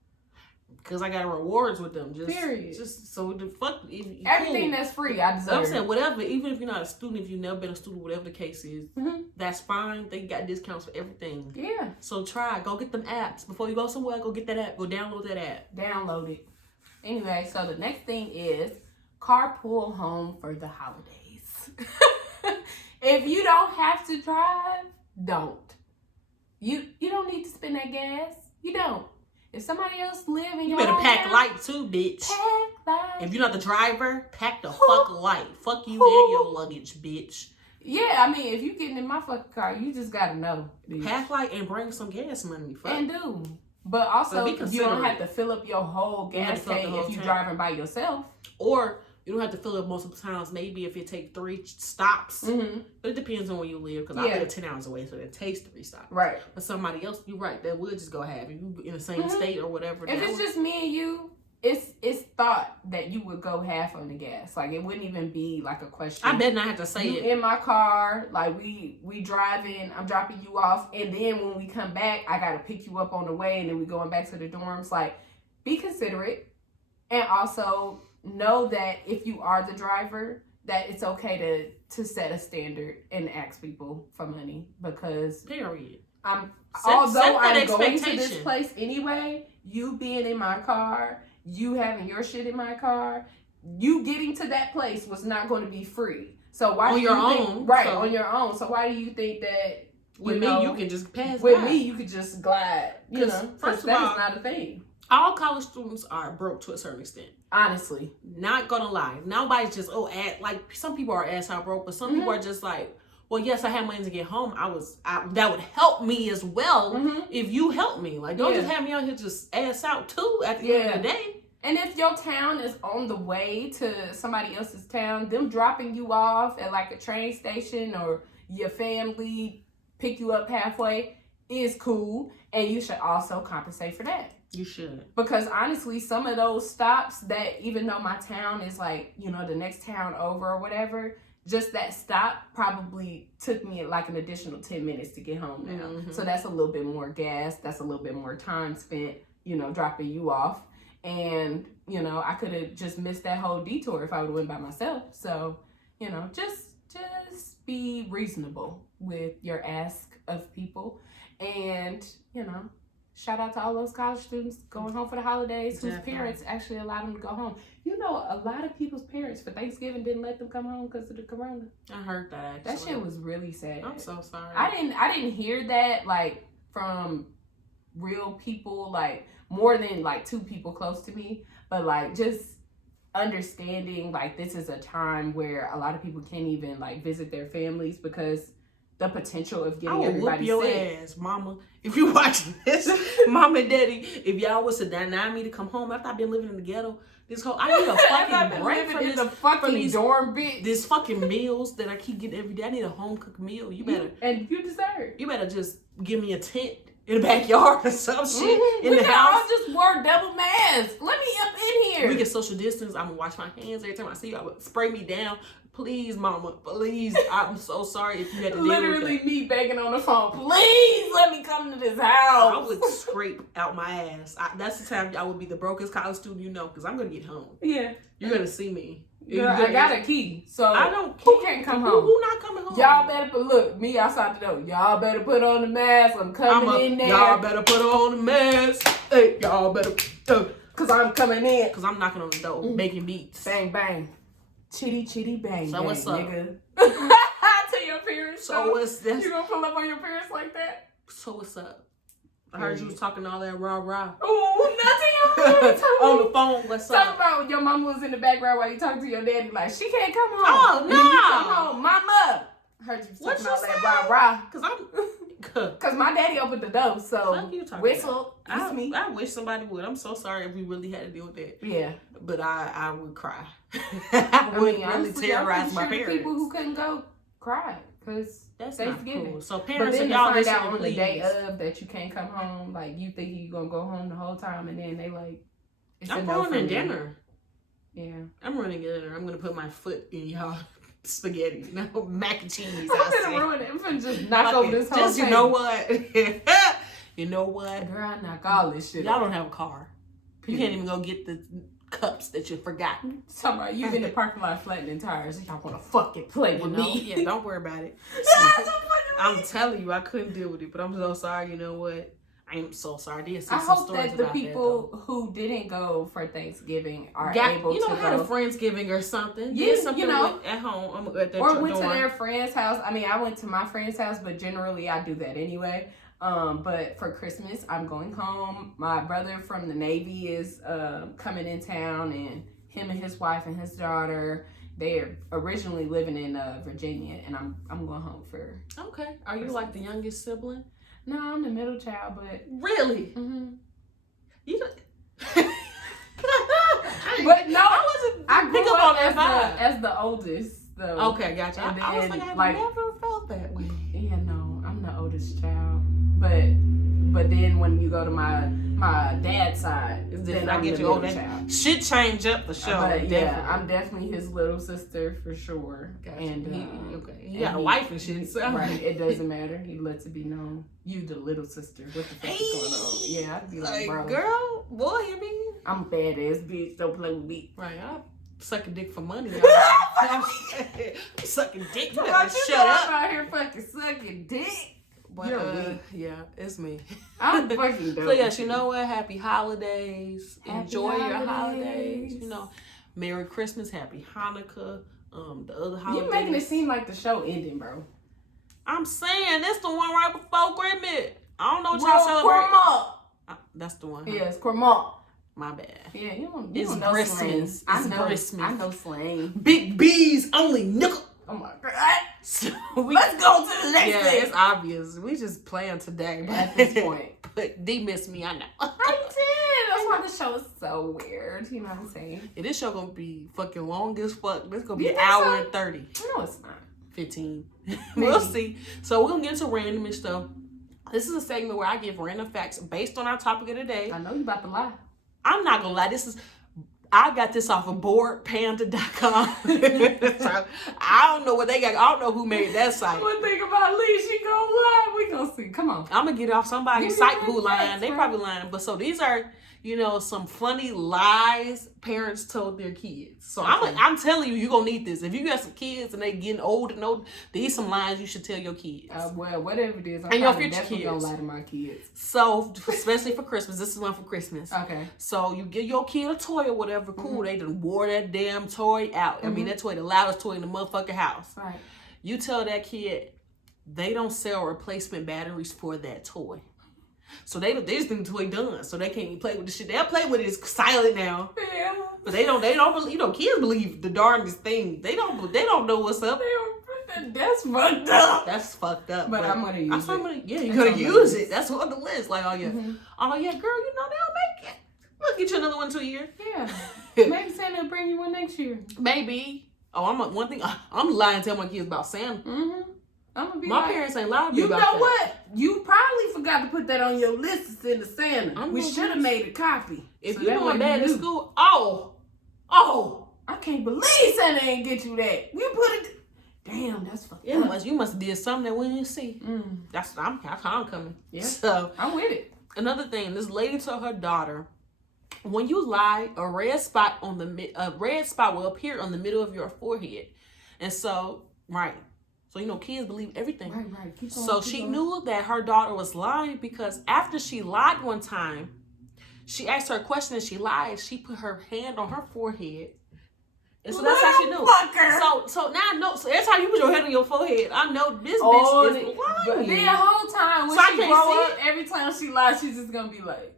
Because I got rewards with them. Period. Just so the fuck. Everything that's free, I deserve. I'm saying whatever. Even if you're not a student, if you've never been a student, whatever the case is, that's fine. They got discounts for everything. Yeah. So go get them apps before you go somewhere. Go get that app. Go download that app. Download it. Anyway, so the next thing is carpool home for the holidays. If you don't have to drive, don't. You don't need to spend that gas. You don't. If somebody else live in your house, you better pack light too, bitch. Pack light. If you're not the driver, pack the fuck light. Fuck you and your luggage, bitch. Yeah, if you getting in my fucking car, you just gotta know. Bitch. Pack light and bring some gas money. Fuck. And do. But also, you don't have to fill up your whole gas tank if you're driving by yourself. Or you don't have to fill up multiple times. Maybe if it takes 3 stops. But it depends on where you live. Because I live 10 hours away, so it takes 3 stops. Right. But somebody else, you're right, that would just go half. If you in the same state or whatever. If it's just me and you, it's thought that you would go half on the gas. Like, it wouldn't even be like a question. I bet not have to say it. In my car, like we driving, I'm dropping you off, and then when we come back, I gotta pick you up on the way, and then we going back to the dorms. Like, be considerate, and also know that if you are the driver, that it's okay to set a standard and ask people for money, because period. Although I'm going to this place anyway, you being in my car, you having your shit in my car, you getting to that place was not going to be free. So why on your own, right? On your own. So why do you think that With me, you can just pass With by. me, you could just glide. You know, first of that all, is not a thing. All college students are broke to a certain extent. Honestly. Not gonna lie. Nobody's just, like, some people are asshole broke, but some people are just like, well, yes, I had money to get home. That would help me as well if you help me. Like, don't just have me out here just ass out too at the end of the day. And if your town is on the way to somebody else's town, them dropping you off at like a train station or your family pick you up halfway is cool. And you should also compensate for that. You should. Because honestly, some of those stops that, even though my town is like, you know, the next town over or whatever, just that stop probably took me like an additional 10 minutes to get home now. So that's a little bit more gas. That's a little bit more time spent, you know, dropping you off. And, you know, I could have just missed that whole detour if I would have went by myself. So, you know, just be reasonable with your ask of people. And, you know, shout out to all those college students going home for the holidays whose parents actually allowed them to go home. You know, a lot of people's parents for Thanksgiving didn't let them come home because of the corona. I heard that, actually. That shit was really sad. I'm so sorry. I didn't hear that, like, from real people, like, more than, like, 2 people close to me. But, like, just understanding, like, this is a time where a lot of people can't even, like, visit their families because the potential of getting everybody sick. I will whoop your ass, mama. If you watching this, mom and daddy, if y'all was to deny me to come home after I've been living in the ghetto, I need a fucking break from this fucking dorm bitch. This fucking meals that I keep getting every day. I need a home cooked meal. You better. And you deserve. You better just give me a tent in the backyard or some shit in the house. I just wore double masks. Let me up in here. We get social distance. I'm gonna wash my hands every time I see you. I would spray me down. Please, mama, please. I'm so sorry if you had to deal with that. Literally me begging on the phone. Please let me come to this house. I would scrape out my ass. That's the time I would be the brokest college student you know, because I'm gonna get home. Yeah, you're gonna see me. Girl, I got a key, so I don't. Who can't come home? Who not coming home? Y'all better look me outside the door. Y'all better put on the mask. I'm coming in there. Y'all better put on the mask. Hey, y'all better. Cause I'm coming in. Cause I'm knocking on the door, making beats. Bang bang. Chitty chitty bang. So bang, what's up, nigga? To your parents. So what's this? You gonna pull up on your parents like that? So what's up? I heard you was talking all that rah rah. Oh, nothing. On the phone. What's up? Talk about your mama was in the background while you talking to your daddy. Like she can't come home. Oh no! You come home, mama. I heard you was talking all that rah rah. Cause my daddy opened the door, so whistle. I wish somebody would. I'm so sorry if we really had to deal with that. Yeah, but I would cry. I would really honestly, terrorize my parents. People who couldn't go cried because that's Thanksgiving. Not cool. So parents, but then y'all to find out on please. the day of that you can't come home, like you think you gonna go home the whole time, and then they like, I'm running dinner. Yeah, I'm running dinner. I'm gonna put my foot in y'all spaghetti, mac and cheese. I'm gonna ruin it. I'm gonna just knock over this whole just table. You know what? You know what? Girl, I knock all this shit. Y'all don't have a car. You can't even go get the cups that you forgot. Talking about you in the parking lot flattening tires. Y'all want to fucking play with me? Yeah, don't worry about it. I'm telling you, I couldn't deal with it, but I'm so sorry. You know what? I am so sorry. I hope that the people who didn't go for Thanksgiving are able to had go. A Friendsgiving or something. Yeah, did something at home. Or went to their friend's house. I mean, I went to my friend's house, but generally I do that anyway. But for Christmas, I'm going home. My brother from the Navy is coming in town, and him and his wife and his daughter. They're originally living in Virginia, and I'm going home for. Okay. Are you like the youngest sibling? No, I'm the middle child, but really, you don't. But no, I grew up as the oldest, though. Okay, gotcha. And I was like, I never felt that way. Yeah, no, I'm the oldest child, but then when you go to my dad's side, then I get your older child. Shit change up the show. But yeah, I'm definitely his little sister for sure. Gotcha. And he got a wife and shit. So. Right, it doesn't matter. He lets it be known. You the little sister. What the fuck is going on? Yeah, I'd be like, bro, girl, boy, you mean? I'm a badass bitch. Don't play with me. Right, I'm sucking dick for money. I'm sucking dick. You better shut up. I'm out here fucking sucking dick. But, yeah, it's me. I'm fucking dope. So yes, you know what? Happy holidays. Enjoy your holidays. You know, Merry Christmas, Happy Hanukkah. The other holidays. You're making it seem like the show ending, bro. I'm saying that's the one right before Christmas. I don't know what y'all celebrate. That's the one. Huh? Yes, Cormont. My bad. Yeah, you don't It's know Christmas. slang. I know. Christmas. I know slang. Big B's only nickel. Oh my God. So Let's go to the next thing. It's obvious. We just playing today. At this point. But D missed me, I know. I did. That's why the show is so weird. You know what I'm saying? Yeah, this show gonna be fucking long as fuck. This gonna be You an think hour so? and 30. No, it's not. 15. We'll see. So we're gonna get into random and stuff. This is a segment where I give random facts based on our topic of the day. I know you about to lie. I'm not gonna lie. I got this off of boardpanda.com. So I don't know what they got. I don't know who made that site. One thing about Lee, she gonna lie. We gonna see. Come on. I'm gonna get it off somebody's site who lying. They probably lying. But so these are, some funny lies parents told their kids. So Okay. I'm telling you, you're gonna need this. If you got some kids and they getting old and old, these some lines you should tell your kids. Well, whatever it is, I'm And your probably future definitely gonna kids. lie to my kids. So especially for Christmas, this is one for Christmas. Okay. So you give your kid a toy or whatever, cool. They done wore that damn toy out. I mean, that toy, the loudest toy in the motherfucking house. Right. You tell that kid they don't sell replacement batteries for that toy. So they just think the toy done. So they can't even play with the shit. They'll play with it. It's silent now. Yeah. But they don't believe, kids believe the darndest thing. They don't know what's up. That's fucked up. That's fucked up. But I'm gonna use it. You're gonna use it. That's on the list. Like, oh yeah, girl, they'll make it. We'll get you another one in 2 years. Yeah. Maybe Santa will bring you one next year. Maybe. Oh, one thing. I'm lying to tell my kids about Santa. I'm gonna be My parents ain't lying to me you about know that. what? You probably forgot to put that on your list to send to Santa. We should have made a copy. If So you're that doing way bad you in knew. school, I can't believe Santa ain't get you that. You put it. Damn, that's fucked up. you must have did something that we didn't see. That's how I'm coming. Yeah. So I'm with it. another thing, this lady told her daughter, when you lie, a red spot will appear on the middle of your forehead, and so kids believe everything. Right. Keep going, So keep she going. knew that her daughter was lying because after she lied one time, she asked her a question and she lied. She put her hand on her forehead. And so that's how she knew. Fucker. So now I know. So every time you put your hand on your forehead, I know this bitch is lying. But the whole time when So I she can't grow see up, every time she lies, she's just gonna be like.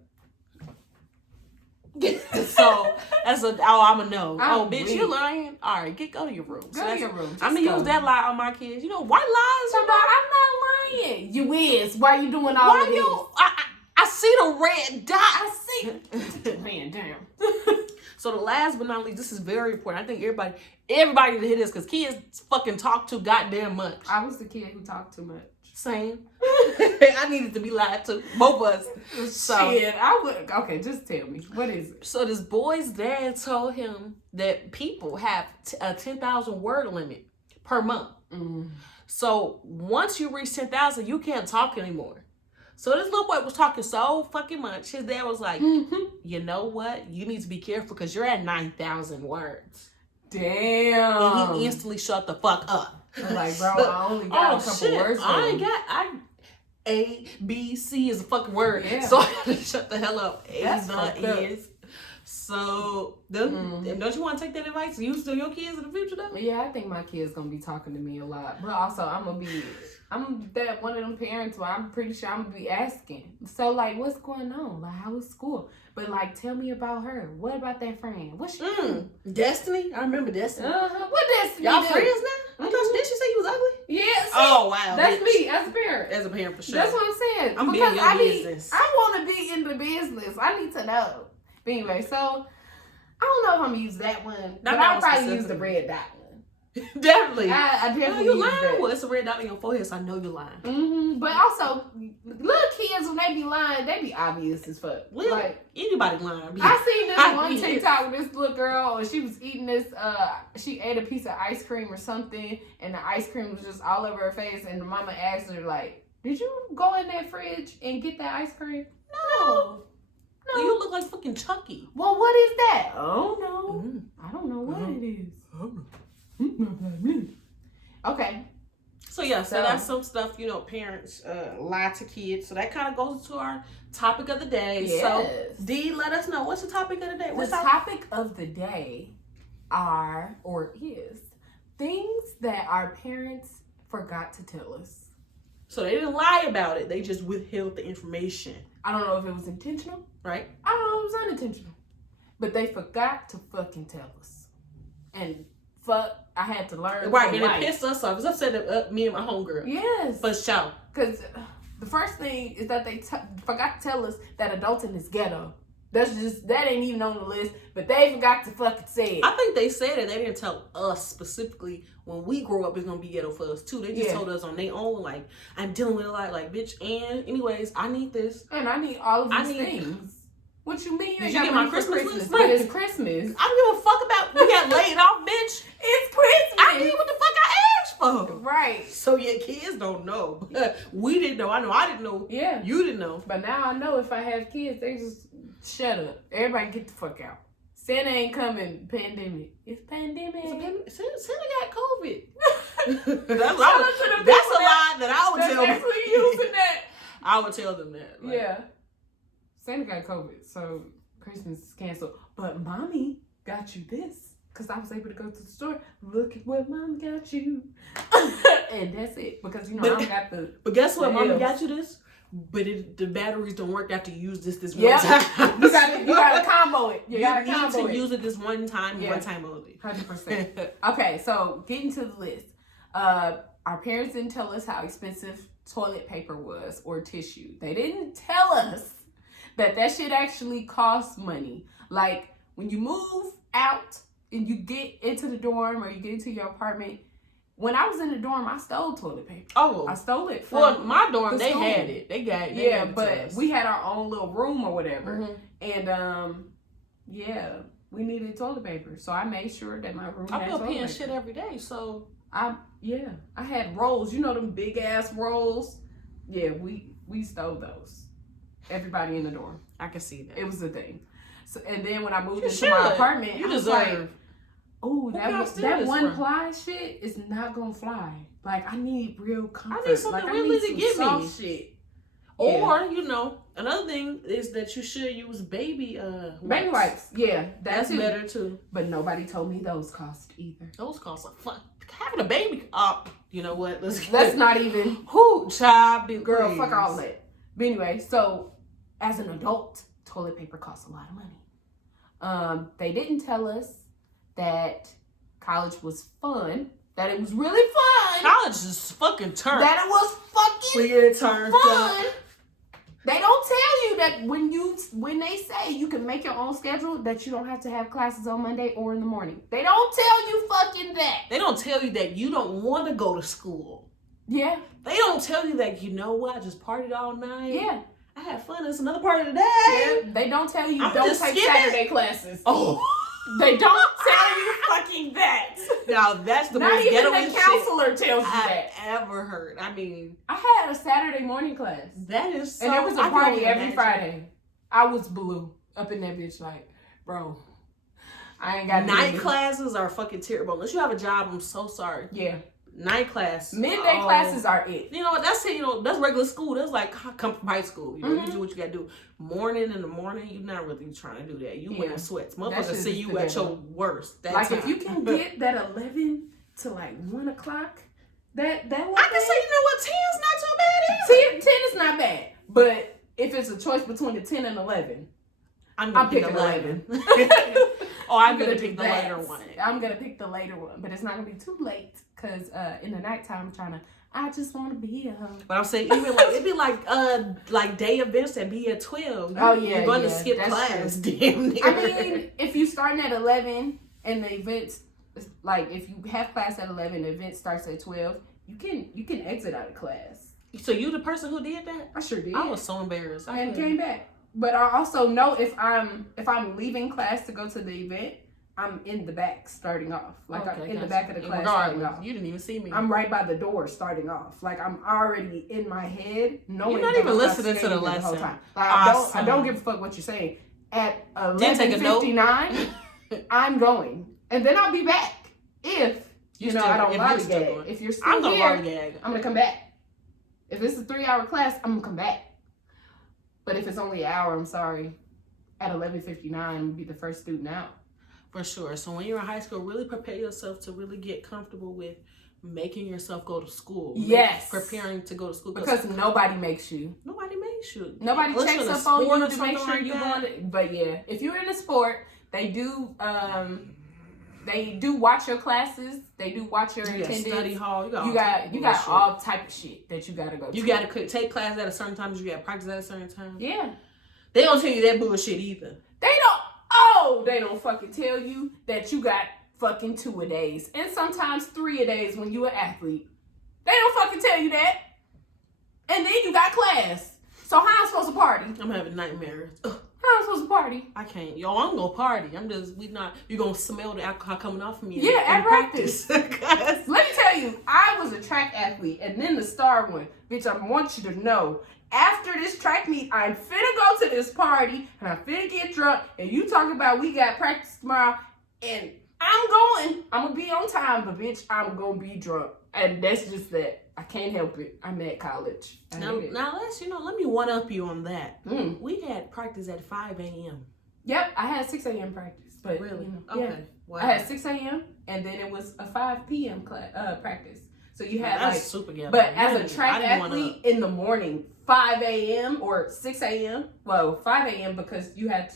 So that's I'm a no. I'm Bitch, weak. you lying? All right, go to your room. Go to your room. I'm gonna use that lie on my kids. White lies. I'm not lying. You is. Why you doing all of this? I see the red dot. I see. Man, damn. So the last but not least, this is very important. I think everybody to hear this because kids fucking talk too goddamn much. I was the kid who talked too much. Same. I needed to be lied to. Both of us. So, shit, I would. Okay, just tell me. What is it? So this boy's dad told him that people have a 10,000 word limit per month. So once you reach 10,000, you can't talk anymore. So this little boy was talking so fucking much. His dad was like, you know what? You need to be careful because you're at 9,000 words. Damn. And he instantly shut the fuck up. I'm like, bro, I only got a couple words. A, B, C is a fucking word. Yeah. So I gotta shut the hell up. That's fucked up. is. So, don't you want to take that advice? Use to your kids in the future, though? Yeah, I think my kid's gonna be talking to me a lot. But also, I'm that one of them parents where I'm pretty sure I'm gonna be asking. So, like, what's going on? Like, how was school? But, like, tell me about her. What about that friend? What's she doing? Destiny? I remember Destiny. What Destiny? Y'all do? friends now? Did she say you was ugly? Yes. Oh, wow. That's me as a parent. As a parent, for sure. That's what I'm saying. I'm being in your business. I want to be in the business. I need to know. But anyway, so I don't know if I'm going to use that one. But I'll probably use the red dot one. Definitely. I definitely you use lying? that. Well, it's a red dot on your forehead, so I know you're lying. But also, little kids, when they be lying, they be obvious as fuck. Like, anybody lying. I seen this one TikTok with this little girl, and she was eating this, she ate a piece of ice cream or something, and the ice cream was just all over her face, and the mama asked her, like, did you go in that fridge and get that ice cream? No. You look like fucking Chucky. Well, what is that? Oh, no. I don't know what it is. Okay. So yeah, so that's some stuff, parents lie to kids. So that kind of goes into our topic of the day. Yes. So D, let us know, what's the topic of the day? The topic of the day is things that our parents forgot to tell us. So they didn't lie about it. They just withheld the information. I don't know if it was intentional. Right? I don't know if it was unintentional. But they forgot to fucking tell us. And I had to learn. Right, and it pissed us off. It was upset me and my homegirl. Yes. For sure. Because the first thing is that they forgot to tell us that adulting is ghetto. That ain't even on the list, but they forgot to fucking say it. I think they said it. They didn't tell us specifically when we grow up it's gonna be ghetto for us too. They just told us on their own, like, I'm dealing with a lot, like, bitch, and anyways, I need this. And I need all of these things. What you mean? Did you get my Christmas list? But it's Christmas. I don't give a fuck about you got laid off, bitch. It's Christmas. I did what the fuck I asked for. Right. So your kids don't know. We didn't know. I know I didn't know. Yeah. You didn't know. But now I know if I have kids, they just shut up. Everybody get the fuck out. Santa ain't coming. Pandemic. It's pandemic. Santa got COVID. That's a lie that I would tell them. Using that. I would tell them that. Like, yeah. Santa got COVID, so Christmas is canceled. But mommy got you this. Because I was able to go to the store. Look at what mom got you. And that's it. Because, I don't got the... But guess what? Mommy got you this. But the batteries don't work after you use this one time. You gotta combo it. You gotta need to use it this one time, one time only. 100%. Okay, so getting to the list. Our parents didn't tell us how expensive toilet paper was or tissue. They didn't tell us that shit actually costs money. Like, when you move out and you get into the dorm or you get into your apartment, when I was in the dorm, I stole toilet paper. Oh. I stole it from my dorm, they had it. They had it but we had our own little room or whatever. Mm-hmm. And, we needed toilet paper. So I made sure that my room had toilet paper. I'm peeing shit every day, so... I had rolls. You know them big ass rolls? Yeah, we stole those. Everybody in the dorm. I can see that. It was a thing. So, and then when I moved into my apartment, you deserve. Oh, that one ply shit is not gonna fly. Like, I need real comfort. I need something really to give me. Shit. Or, another thing is that you should use baby wipes. Yeah, that's better too. But nobody told me those cost either. Those cost a fuck. Having a baby you know what? Let's not even. Child, girl, please. Fuck all that. But anyway, so as an adult, toilet paper costs a lot of money. They didn't tell us that college was fun. That it was really fun. College is fucking turned. That it was fucking turned fun. They don't tell you that when they say you can make your own schedule, that you don't have to have classes on Monday or in the morning. They don't tell you fucking that. They don't tell you that you don't want to go to school. Yeah. They don't tell you that, you know what, I just partied all night. Yeah. I had fun. It's another part of the day. Yeah. They don't tell you don't take Saturday classes. Oh. They don't tell you fucking that. Now that's the most ghetto shit. Not even the counselor tells you that. I've ever heard. I mean, I had a Saturday morning class. That is so. And there was a party every Friday. I was blue up in that bitch like, bro, I ain't got night classes are fucking terrible. Unless you have a job, I'm so sorry. Yeah. Night class. Midday classes are it. You know what? That's that's regular school. That's like come from high school. You do what you gotta do. Morning in the morning, you're not really trying to do that. You wearing sweats. Motherfuckers see you at your worst. That time. If you can get that 11 to like 1 o'clock, that I can say, you know what, 10 is not too bad either. 10 is not bad. But if it's a choice between the 10 and 11, I'm picking 11. I'm gonna pick the later one. I'm gonna pick the later one, but it's not gonna be too late because in the nighttime I just want to be a hoe. But I'm saying even it'd be like day events that be at 12. You're going to skip class. Damn near. I mean, if you starting at 11 and the events, like if you have class at 11, the event starts at 12. You can exit out of class. So you the person who did that? I sure did. I was so embarrassed. And came back. But I also know if I'm leaving class to go to the event, I'm in the back starting off. Like I'm in the back of the class starting off. You didn't even see me. I'm right by the door starting off. Like I'm already in my head knowing. You're not even listening to the lesson. The whole time. Like, I don't give a fuck what you're saying. At 11:59, I'm going. And then I'll be back. If I don't lollygag. If you're still here, I'm gonna come back. If it's a 3-hour class, I'm gonna come back. But if it's only an hour, I'm sorry. At 11:59, I'm gonna be the first student out. For sure. So when you're in high school, really prepare yourself to really get comfortable with making yourself go to school. Yes. Preparing to go to school. Because nobody makes you. Nobody makes you. Nobody Unless checks you're in a up on sport you or to make something sure like you that. want it. But yeah, if you're in a sport, they do watch your classes. They do watch your attendance. Study hall. You got all type of shit that you gotta go to. You gotta take class at a certain time. You gotta practice at a certain time. Yeah. They don't tell you that bullshit either. They don't fucking tell you that you got fucking 2-a-days. And sometimes 3-a-days when you an athlete. They don't fucking tell you that. And then you got class. So how am I supposed to party? I'm having nightmares. Ugh. How am I supposed to party? I can't. Yo, I'm gonna party. You're gonna smell the alcohol coming off of me. Yeah, at practice. Let Let me tell you, I was a track athlete and then the star one. Bitch, I want you to know. After this track meet, I'm finna go to this party and I'm finna get drunk. And you talk about we got practice tomorrow and I'm gonna be on time, but bitch, I'm gonna be drunk. And that's just that. I can't help it. I'm at college. Now let me one up you on that. We had practice at 5 a.m. Yep, I had 6 a.m. practice. But really? Yeah. Okay. Wow. I had 6 a.m. and then it was a 5 p.m. practice. So you had that's super ghetto. But as a track athlete in the morning, 5 a.m. or 6 a.m. Well, 5 a.m. because they had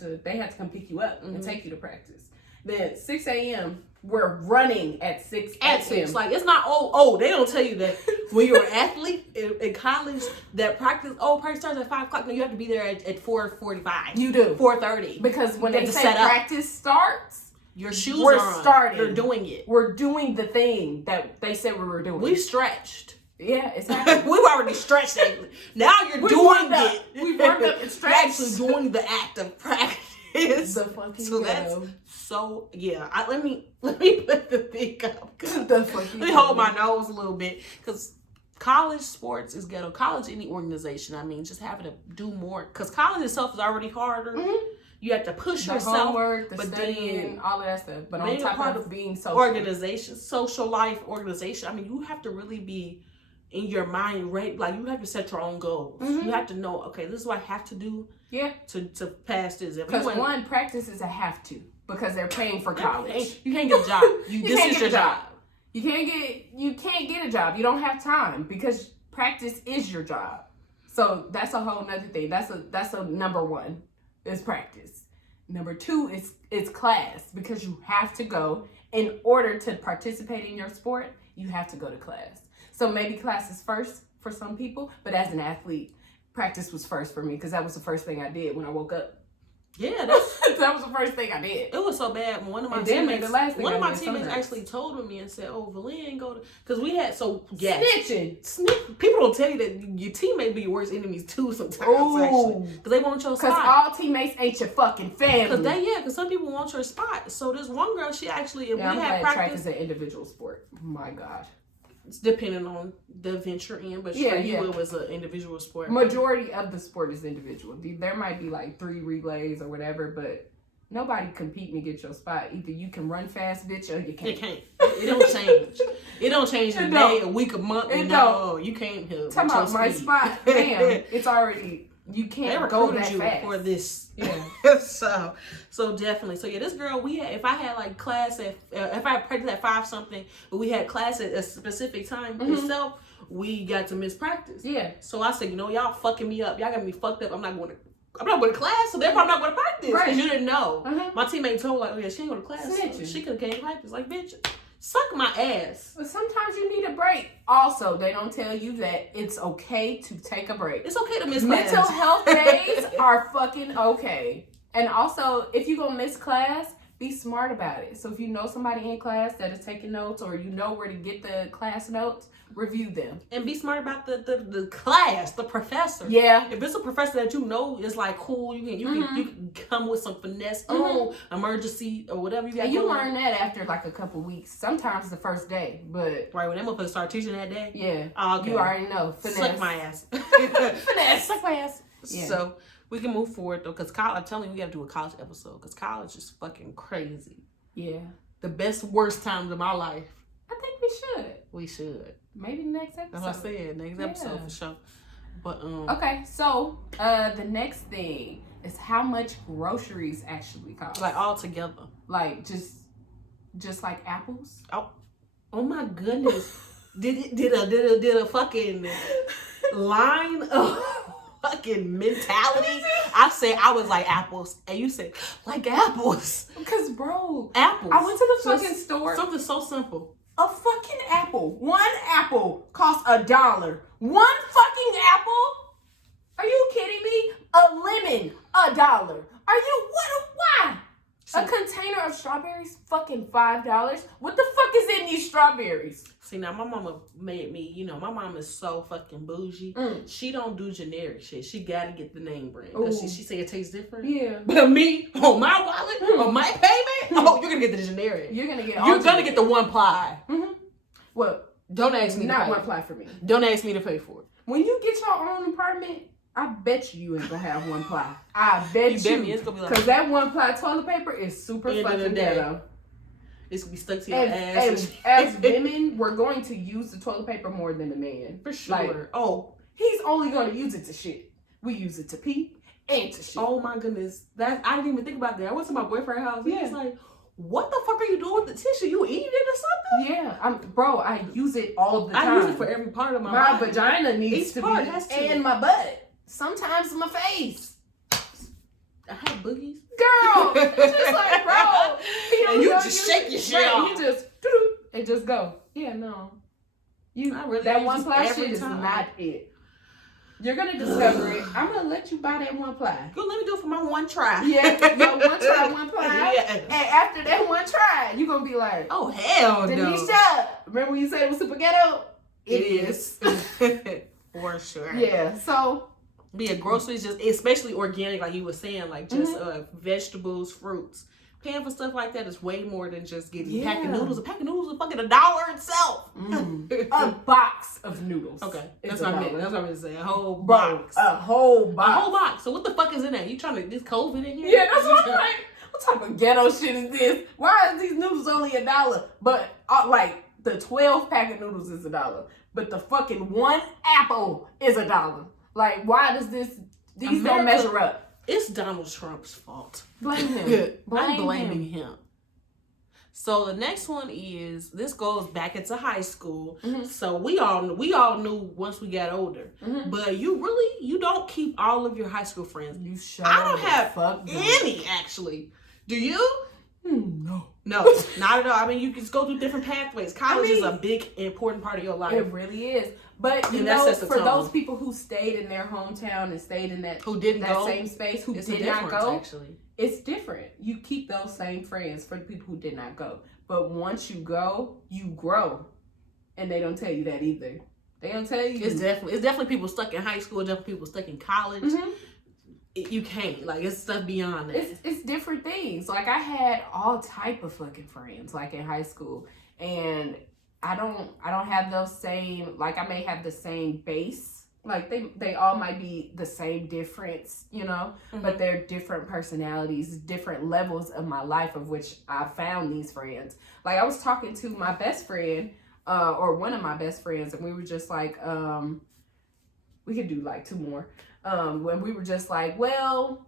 to come pick you up and take you to practice. Then 6 a.m. we're running at 6 At 6. Like, it's not, they don't tell you that when you're an athlete in college, that practice starts at 5 o'clock. No, you have to be there at 4:45. You do. 4:30. Because when they say practice starts, your shoes we're are on. starting. You're doing it. We're doing the thing that they said we were doing. We stretched. Yeah, exactly. We've already stretched it. Now you're doing it. We've warmed up and stretched. You're actually doing the act of practice. The fucking so ghetto. that's so let me put the thing up. The fucking let me hold my nose a little bit because college sports is ghetto. College, any organization, I mean, just having to do more because college itself is already harder. You have to push yourself, homework, the studying, all of that stuff. But on top of being social, social life organization. I mean, you have to really be in your mind ready. Like you have to set your own goals. You have to know, okay, this is what I have to do. Yeah. To pass this. Because one, practice is a have to because they're paying for college. You can't get a job. This is your job. You can't get a job. You don't have time because practice is your job. So that's a whole nother thing. That's a number one is practice. Number two is class because you have to go in order to participate in your sport. You have to go to class. So maybe class is first for some people, but as an athlete, practice was first for me because that was the first thing I did when I woke up. Yeah, that was the first thing I did. It was so bad. One of my teammates actually told me and said, "Oh, Valia ain't go to," because we had snitching. People don't tell you that your teammate be your worst enemies too sometimes. Actually, because they want your spot. Because all teammates ain't your fucking family. Because some people want your spot. So this one girl, she actually we had practice. Track is an individual sport. Oh my God. It's depending on the venture in, but for you it was an individual sport. Majority of the sport is individual. There might be like 3 relays or whatever, but nobody competing to get your spot. Either you can run fast, bitch, or you can't. You can't. It don't change. It don't change a day, a week, a month. No, you can't help. Talking about my spot, damn, it's already. You can't go that fast for this. Yeah. so definitely. So yeah, this girl, if I had like class if I had practice at 5 something, but we had class at a specific time itself, we got to miss practice. Yeah. So I said, y'all fucking me up. Y'all got me fucked up. I'm not going to class, so therefore I'm not going to practice. Right. Because you didn't know. My teammate told she ain't going to class. So she could have came to practice. Like, bitch, suck my ass. But sometimes you need a break. Also, they don't tell you that it's okay to take a break. It's okay to miss class. Mental health days are fucking okay. And also, if you're going to miss class, be smart about it. So if you know somebody in class that is taking notes or you know where to get the class notes, review them. And be smart about the class, the professor. Yeah. If it's a professor that you know is like cool, you can come with some finesse. Emergency or whatever you got. And you learn that after like a couple weeks. Sometimes the first day, but right when that motherfucker start teaching that day. Yeah. Okay. You already know. Finesse. Suck my ass. Finesse. Suck my ass. Yeah. So we can move forward though, because I'm telling you, we got to do a college episode because college is fucking crazy. Yeah. The best, worst times of my life. I think we should. We should. Maybe next episode. That's what I said. Next episode for sure. But okay, so the next thing is how much groceries actually cost. Like all together. Like just like apples. Oh my goodness. did a fucking line of fucking mentality. I was like apples, and you said like apples. Because bro, Apples. I went to the fucking store. Something so simple. A fucking apple. One apple costs $1. One fucking apple? Are you kidding me? A lemon, $1. Are you why? A container of strawberries, fucking $5. What the fuck is in these strawberries? See, now my mama made me, my mom is so fucking bougie. She don't do generic shit. She gotta get the name brand. Because she say it tastes different. Yeah. But me, on my wallet, on my payment, you're gonna get the generic. You're gonna get the one ply. Mm-hmm. Well, don't ask me not to pay. One ply for me. Don't ask me to pay for it. When you get your own apartment, I bet you ain't gonna have one ply. I bet you. Me, it's gonna be like, because that one ply toilet paper is super fucking ghetto. It's gonna be stuck to your ass. And as women, we're going to use the toilet paper more than the man. For sure. Like, he's only gonna use it to shit. We use it to pee and to shit. Oh my goodness. I didn't even think about that. I went to my boyfriend's house. He was like, what the fuck are you doing with the tissue? You eating it or something? Yeah, bro, I use it all the time. I use it for every part of my body. My vagina needs to be, and my butt. Sometimes my face. I have boogies. Girl, just like, bro. And you just shake your shit off. You just, and just go. Yeah, no. That one ply shit is not it. You're going to discover it. I'm going to let you buy that one ply. Go, let me do it for my one try. Yeah, your one try, one ply. Yeah. And after that one try, you're going to be like, oh, hell no. Denisha, remember when you said it was super ghetto? It is. For sure. Yeah, so. Yeah, groceries, just especially organic, like you were saying, like just vegetables, fruits. Paying for stuff like that is way more than just getting a pack of noodles. A pack of noodles is fucking $1 itself. A box of noodles. Okay, that's what I meant. That's what I meant to say. A whole box. A whole box. So what the fuck is in there? You trying to, this COVID in here? Yeah, that's what I'm like. What type of ghetto shit is this? Why is these noodles only $1? But like the 12 pack of noodles is $1. But the fucking one apple is $1. Like, why does these don't measure up? It's Donald Trump's fault. Blame him. I'm blaming him. So the next one is, this goes back into high school. So we all knew once we got older. But you don't keep all of your high school friends. You sure? I don't have any, actually. Do you? No, not at all. I mean, you can just go through different pathways. College is a big, important part of your life. It really is. But you know, for those people who stayed in their hometown and stayed in that same space, who did not go, actually, it's different. You keep those same friends for the people who did not go. But once you go, you grow, and they don't tell you that either. They don't tell you. It's definitely people stuck in high school. Definitely people stuck in college. You can't, like, it's stuff beyond that. It's different things. Like, I had all type of fucking friends, like, in high school, and I don't have those same, like, I may have the same base, like, they all might be the same difference, but they're different personalities, different levels of my life of which I found these friends. Like, I was talking to my best friend, or one of my best friends, and we were just like, we could do like 2 more. When we were just like, well,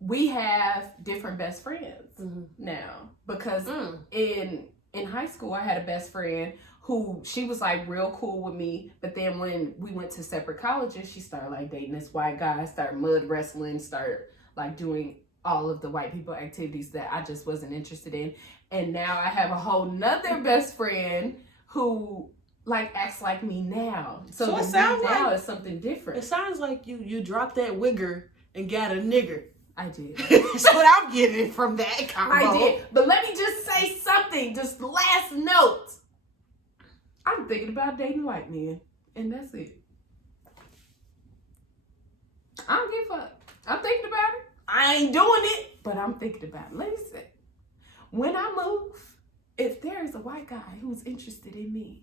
we have different best friends now, because in high school I had a best friend who, she was like real cool with me, but then when we went to separate colleges, she started like dating this white guy, started mud wrestling, started like doing all of the white people activities that I just wasn't interested in. And now I have a whole nother best friend who like acts like me now. So it sounds now is something different. It sounds like you dropped that wigger and got a nigger. I did. That's what I'm getting from that combo. I did. But let me just say something. Just last note. I'm thinking about dating white men. And that's it. I don't give a fuck. I'm thinking about it. I ain't doing it. But I'm thinking about it. Let me say. When I move, if there is a white guy who's interested in me,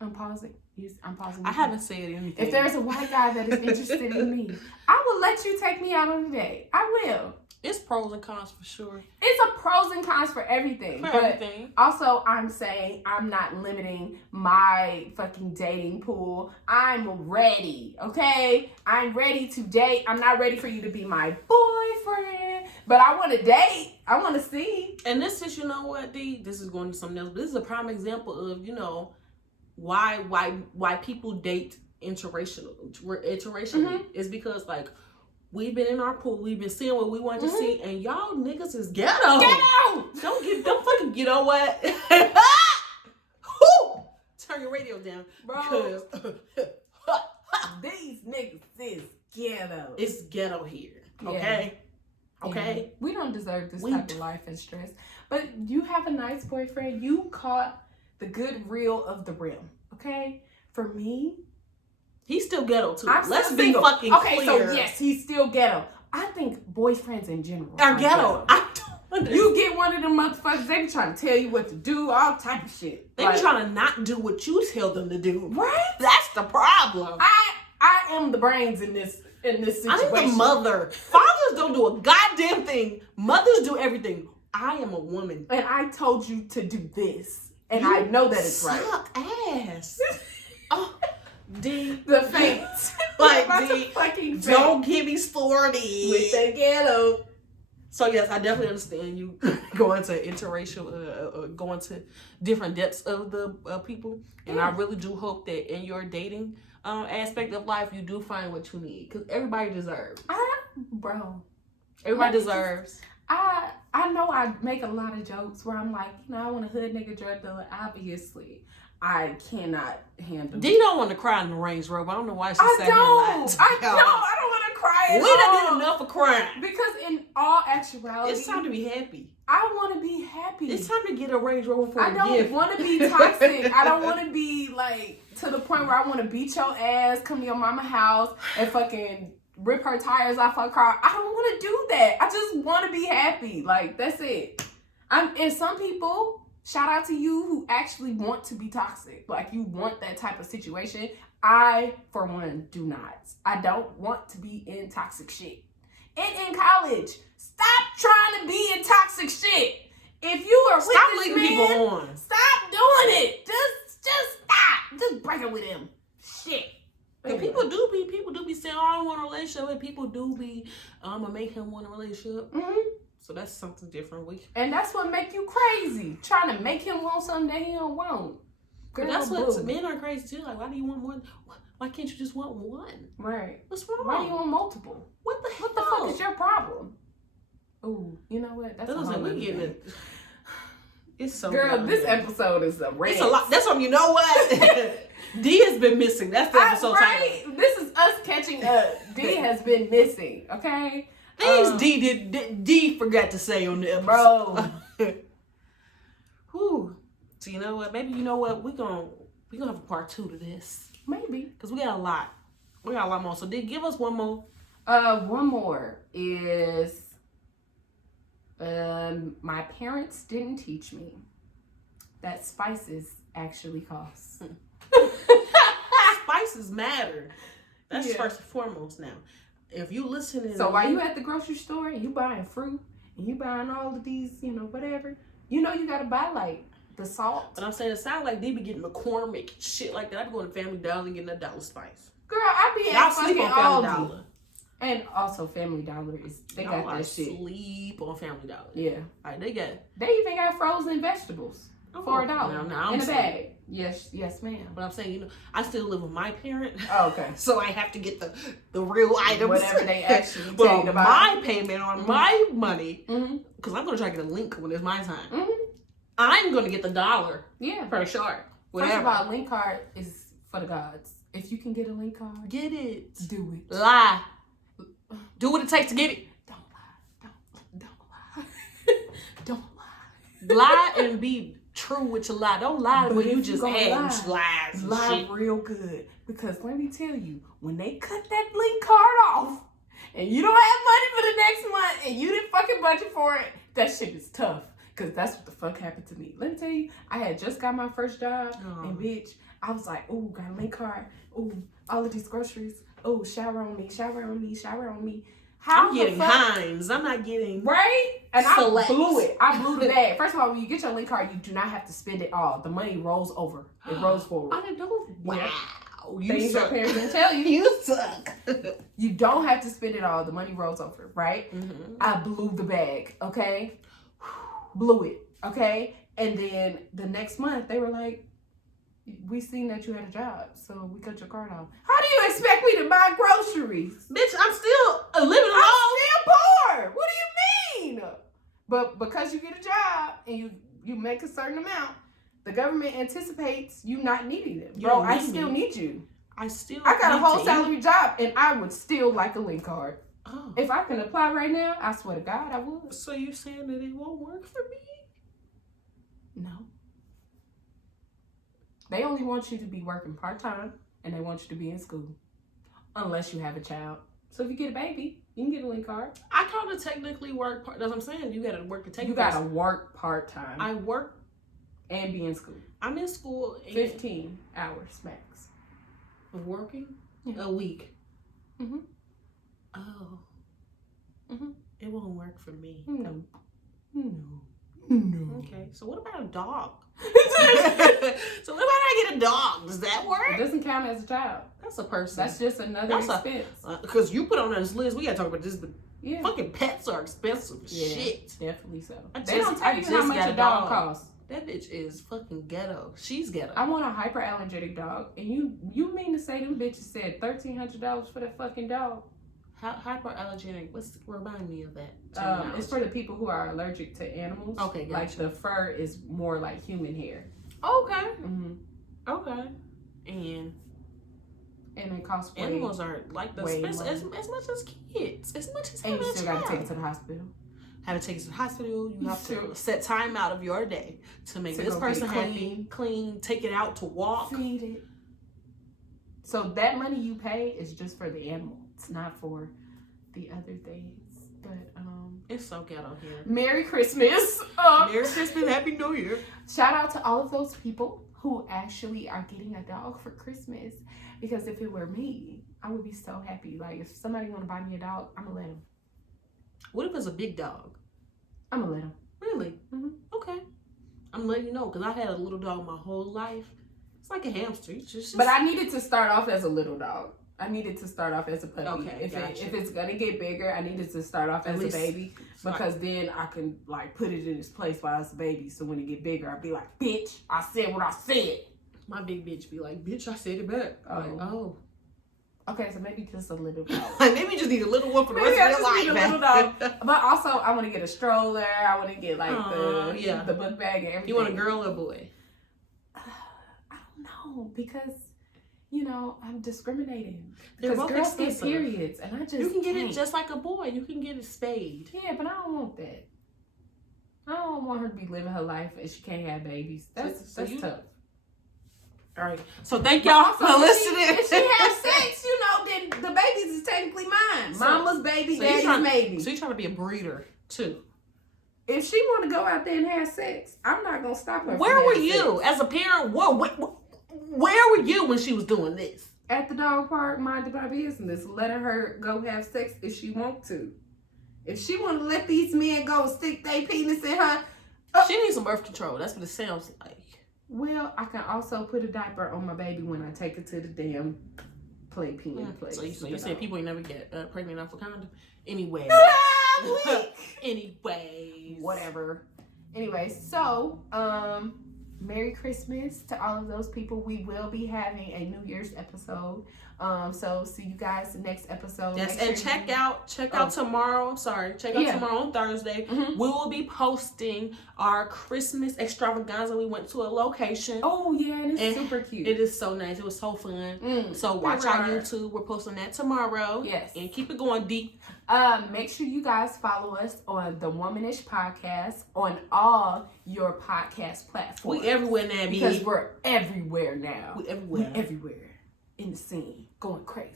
I'm pausing. I haven't said anything. If there's a white guy that is interested in me, I will let you take me out on a date. I will. It's pros and cons for sure. It's a pros and cons for everything. Also, I'm saying I'm not limiting my fucking dating pool. I'm ready, okay? I'm ready to date. I'm not ready for you to be my boyfriend. But I want to date. I want to see. And this is, you know what, D? This is going to something else. But this is a prime example of, why people date interracially. Is because, like, we've been in our pool. We've been seeing what we want to see. And y'all niggas is ghetto. Ghetto! Don't fucking, you know what? Turn your radio down. Bro. These niggas is ghetto. It's ghetto here. Okay? Yeah. Okay? Yeah. We don't deserve this type of life and stress. But you have a nice boyfriend. You caught the good reel of the rim. Okay? For me, he's still ghetto too. Let's be fucking okay, clear. so yes, he's still ghetto. I think boyfriends in general are ghetto. I don't understand. You get one of them motherfuckers, they be trying to tell you what to do, all type of shit. They be trying to not do what you tell them to do. Right? That's the problem. I am the brains in this situation. I'm the mother. Fathers don't do a goddamn thing. Mothers do everything. I am a woman. And I told you to do this. And I know that it's right. Suck ass. Oh, D. The faint. Like, D, fucking don't get me started. With the ghetto. So, yes, I definitely understand you going to interracial, going to different depths of the people. And I really do hope that in your dating aspect of life, you do find what you need. Because everybody deserves. Bro. Everybody deserves. I know I make a lot of jokes where I'm like, I want a hood nigga drug dealer. Obviously, I cannot handle D don't want to cry in the Range Rover. I don't know why she said that. I don't want to cry at all. We done did enough of crying. Because in all actuality, it's time to be happy. I want to be happy. It's time to get a Range Rover for a gift. I don't want to be toxic. I don't want to be like to the point where I want to beat your ass, come to your mama's house, and fucking rip her tires off her car. I don't want to do that. I just want to be happy. Like, that's it. And some people, shout out to you who actually want to be toxic. Like, you want that type of situation. I, for one, do not. I don't want to be in toxic shit. And in college, stop trying to be in toxic shit. If you are with this man, people on. Stop doing it. Just stop. Just break it with him. Shit. Anyway. People do be saying, I don't want a relationship. And people do be, I'm going to make him want a relationship. Mm-hmm. So that's something different. And that's what make you crazy. Trying to make him want something that he don't want. Girl, that's what men are crazy too. Like, why do you want more? Why can't you just want one? Right. What's wrong? Why do you want multiple? What the hell? What the fuck is your problem? Ooh, you know what? That's like we getting it. It's so girl, this episode is a rant. It's a lot. That's what you know what? D has been missing. That's the episode title. This is us catching up. D has been missing. Okay. Things D forgot to say on the episode. Bro. Whew. So you know what? Maybe we gonna have a part 2 to this. Maybe. Because we got a lot. We got a lot more. So D, give us one more. One more is my parents didn't teach me that spices actually cost. Spices matter. That's first and foremost now. If you listening, so while you at the grocery store and you buying fruit and you buying all of these, whatever, you gotta buy like the salt. But I'm saying it sounds like they be getting McCormick shit like that. I be going to Family Dollar and getting a dollar spice. Girl, I be at fucking Family Dollar. And also Family Dollar they got that shit. Sleep on Family Dollar. Yeah, like they even got frozen vegetables for $1 in a bag. Yes, ma'am. But I'm saying, I still live with my parent. Oh, okay. So I have to get the real items. Whatever they actually tell you about. My payment on my money, because I'm going to try to get a link when it's my time. Mm-hmm. I'm going to get the $1 per short. Whatever. First of all, link card is for the gods. If you can get a link card, get it. Do it. Lie. Do what it takes to get it. Don't lie. Don't lie. Lie and be true with your lie. Don't lie when you just add lies. Lie real good. Because let me tell you, when they cut that link card off and you don't have money for the next month and you didn't fucking budget for it, that shit is tough. Because that's what the fuck happened to me. Let me tell you, I had just got my first job and bitch, I was like, ooh, got a link card. Ooh, all of these groceries. Ooh, shower on me. How I'm getting Heinz. I'm not getting And Select. I blew it. I blew the bag. First of all, when you get your link card, you do not have to spend it all. The money rolls over. It rolls forward. I didn't know. Wow. things your parents didn't tell you. You suck. You don't have to spend it all. The money rolls over, right? Mm-hmm. I blew the bag, okay? Blew it, okay? And then the next month, they were like, we seen that you had a job, so we cut your card off. How do you expect me to buy groceries? Bitch, I'm still living alone. I'm still poor. What do you mean? But because you get a job and you make a certain amount, the government anticipates you not needing it. Bro, I still need you. I got a whole salary job, and I would still like a link card. Oh. If I can apply right now, I swear to God, I would. So you saying that it won't work for me? No. They only want you to be working part-time, and they want you to be in school. Unless you have a child. So if you get a baby, you can get a link card. I kind of technically work part. That's what I'm saying. You got to work to take. You got to work part-time. I work and be in school. I'm in school. 15 hours max. Of working? Yeah. A week. Mm-hmm. Oh. Mm-hmm. It won't work for me. No. Okay. So what about a dog? So what about I get a dog? Does that work? It doesn't count as a child. That's a person. That's just another expense. Because you put on this list, we gotta talk about this, but yeah. Fucking pets are expensive as shit. Definitely so. They don't tell you how much a dog costs. That bitch is fucking ghetto. She's ghetto. I want a hyperallergenic dog, and you mean to say them bitches said $1,300 for that fucking dog? Hyperallergenic. Remind me of that. It's for the people who are allergic to animals. Okay, gotcha. Like the fur is more like human hair. Okay. Mm-hmm. Okay. And it costs animals are like the expensive as much as kids. As much as and you still got to take it to the hospital. Have to take it to the hospital. You have to set time out of your day to make this person happy, clean, take it out to walk, feed it. So that money you pay is just for the animal. It's not for the other things. But it's so ghetto here. Merry Christmas. Merry Christmas, Happy New Year. Shout out to all of those people who actually are getting a dog for Christmas. Because if it were me, I would be so happy. Like if somebody want to buy me a dog, I'm gonna let them. What if it's a big dog? I'm gonna let them. Really? Mm-hmm. Okay. I'm letting you know because I had a little dog my whole life. It's like a hamster. But I needed to start off as a little dog. I needed to start off as a puppy. Okay, if it's gonna get bigger, I needed to start off as a baby because then I can like put it in its place while it's a baby. So when it get bigger, I'll be like, "Bitch, I said what I said." My big bitch be like, "Bitch, I said it back." Oh. Okay, so maybe just a little dog. Maybe you just need a little one for the rest of your life. Need a little dog. But also, I want to get a stroller. I want to get like the book bag and everything. You want a girl or a boy? I don't know because. You know, I'm discriminating. They're because both girls expensive. get periods, and I just you can get it just like a boy. You can get it spayed. Yeah, but I don't want that. I don't want her to be living her life and she can't have babies. That's tough. All right. So thank y'all for listening. If she has sex, you know, then the babies is technically mine. Mama's baby, daddy's baby. So you're trying to be a breeder too. If she want to go out there and have sex, I'm not gonna stop her. Where were you as a parent? Where were you when she was doing this? At the dog park, minding my business, letting her go have sex if she want to. If she want to let these men go stick their penis in her, she needs some birth control. That's what it sounds like. Well, I can also put a diaper on my baby when I take her to the damn playpen place. So you saying people ain't never get pregnant off a condom? Anyway. Anyways. Whatever. Anyway, so Merry Christmas to all of those people. We will be having a New Year's episode. So see you guys next episode. Yes, and check out tomorrow. Check out tomorrow on Thursday. Mm-hmm. We will be posting our Christmas extravaganza. We went to a location. Oh yeah, and it's super cute. It is so nice. It was so fun. So watch our YouTube. We're posting that tomorrow. Yes, and keep it going deep. Make sure you guys follow us on the Womanish Podcast on all your podcast platforms. We everywhere now, because we're everywhere now. We everywhere. We everywhere. In the scene, going crazy.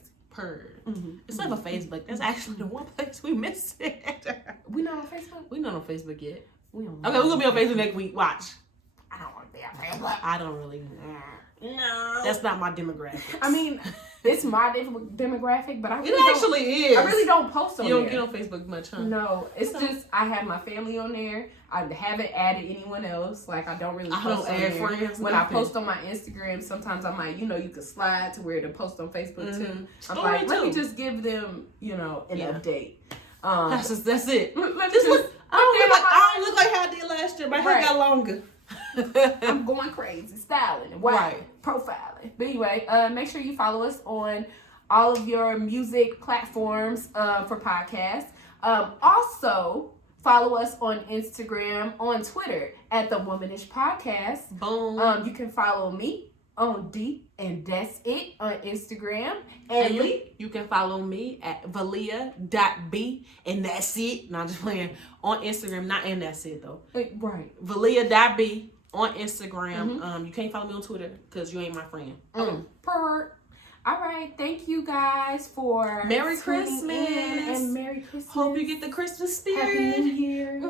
Except for Facebook. That's actually the one place we missed it. We not on Facebook? We not on Facebook yet. Okay, we're gonna be on Facebook next week. Watch. I don't want to be on Facebook. I don't really. No. That's not my demographic. I mean, it's my demographic, but I really It actually is. I really don't post on there. You don't get on Facebook much, huh? No, it's just I have my family on there. I haven't added anyone else. Like I don't really post on there. Friends. When I post on my Instagram, sometimes I might, you can slide to where to post on Facebook too. I'm like, let me just give them, an update. That's it. Let me I don't look like how I did last year. My hair got longer. I'm going crazy, styling and profiling. But anyway, make sure you follow us on all of your music platforms for podcasts. Also, follow us on Instagram, on Twitter at The Womanish Podcast. Boom. You can follow me on D and That's It on Instagram. And you can follow me at valia.b and that's it. No, I'm just playing on Instagram, not and that's it though. Right. Valia.b on Instagram. You can't follow me on Twitter because you ain't my friend. All right, thank you guys for Merry Christmas and Merry Christmas. Hope you get the Christmas spirit. Happy New Year.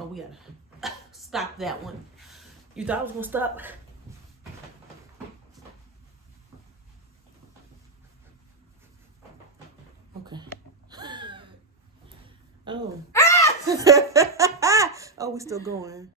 Oh, we gotta stop that one. You thought I was gonna stop? Okay. Oh. Oh, we still going.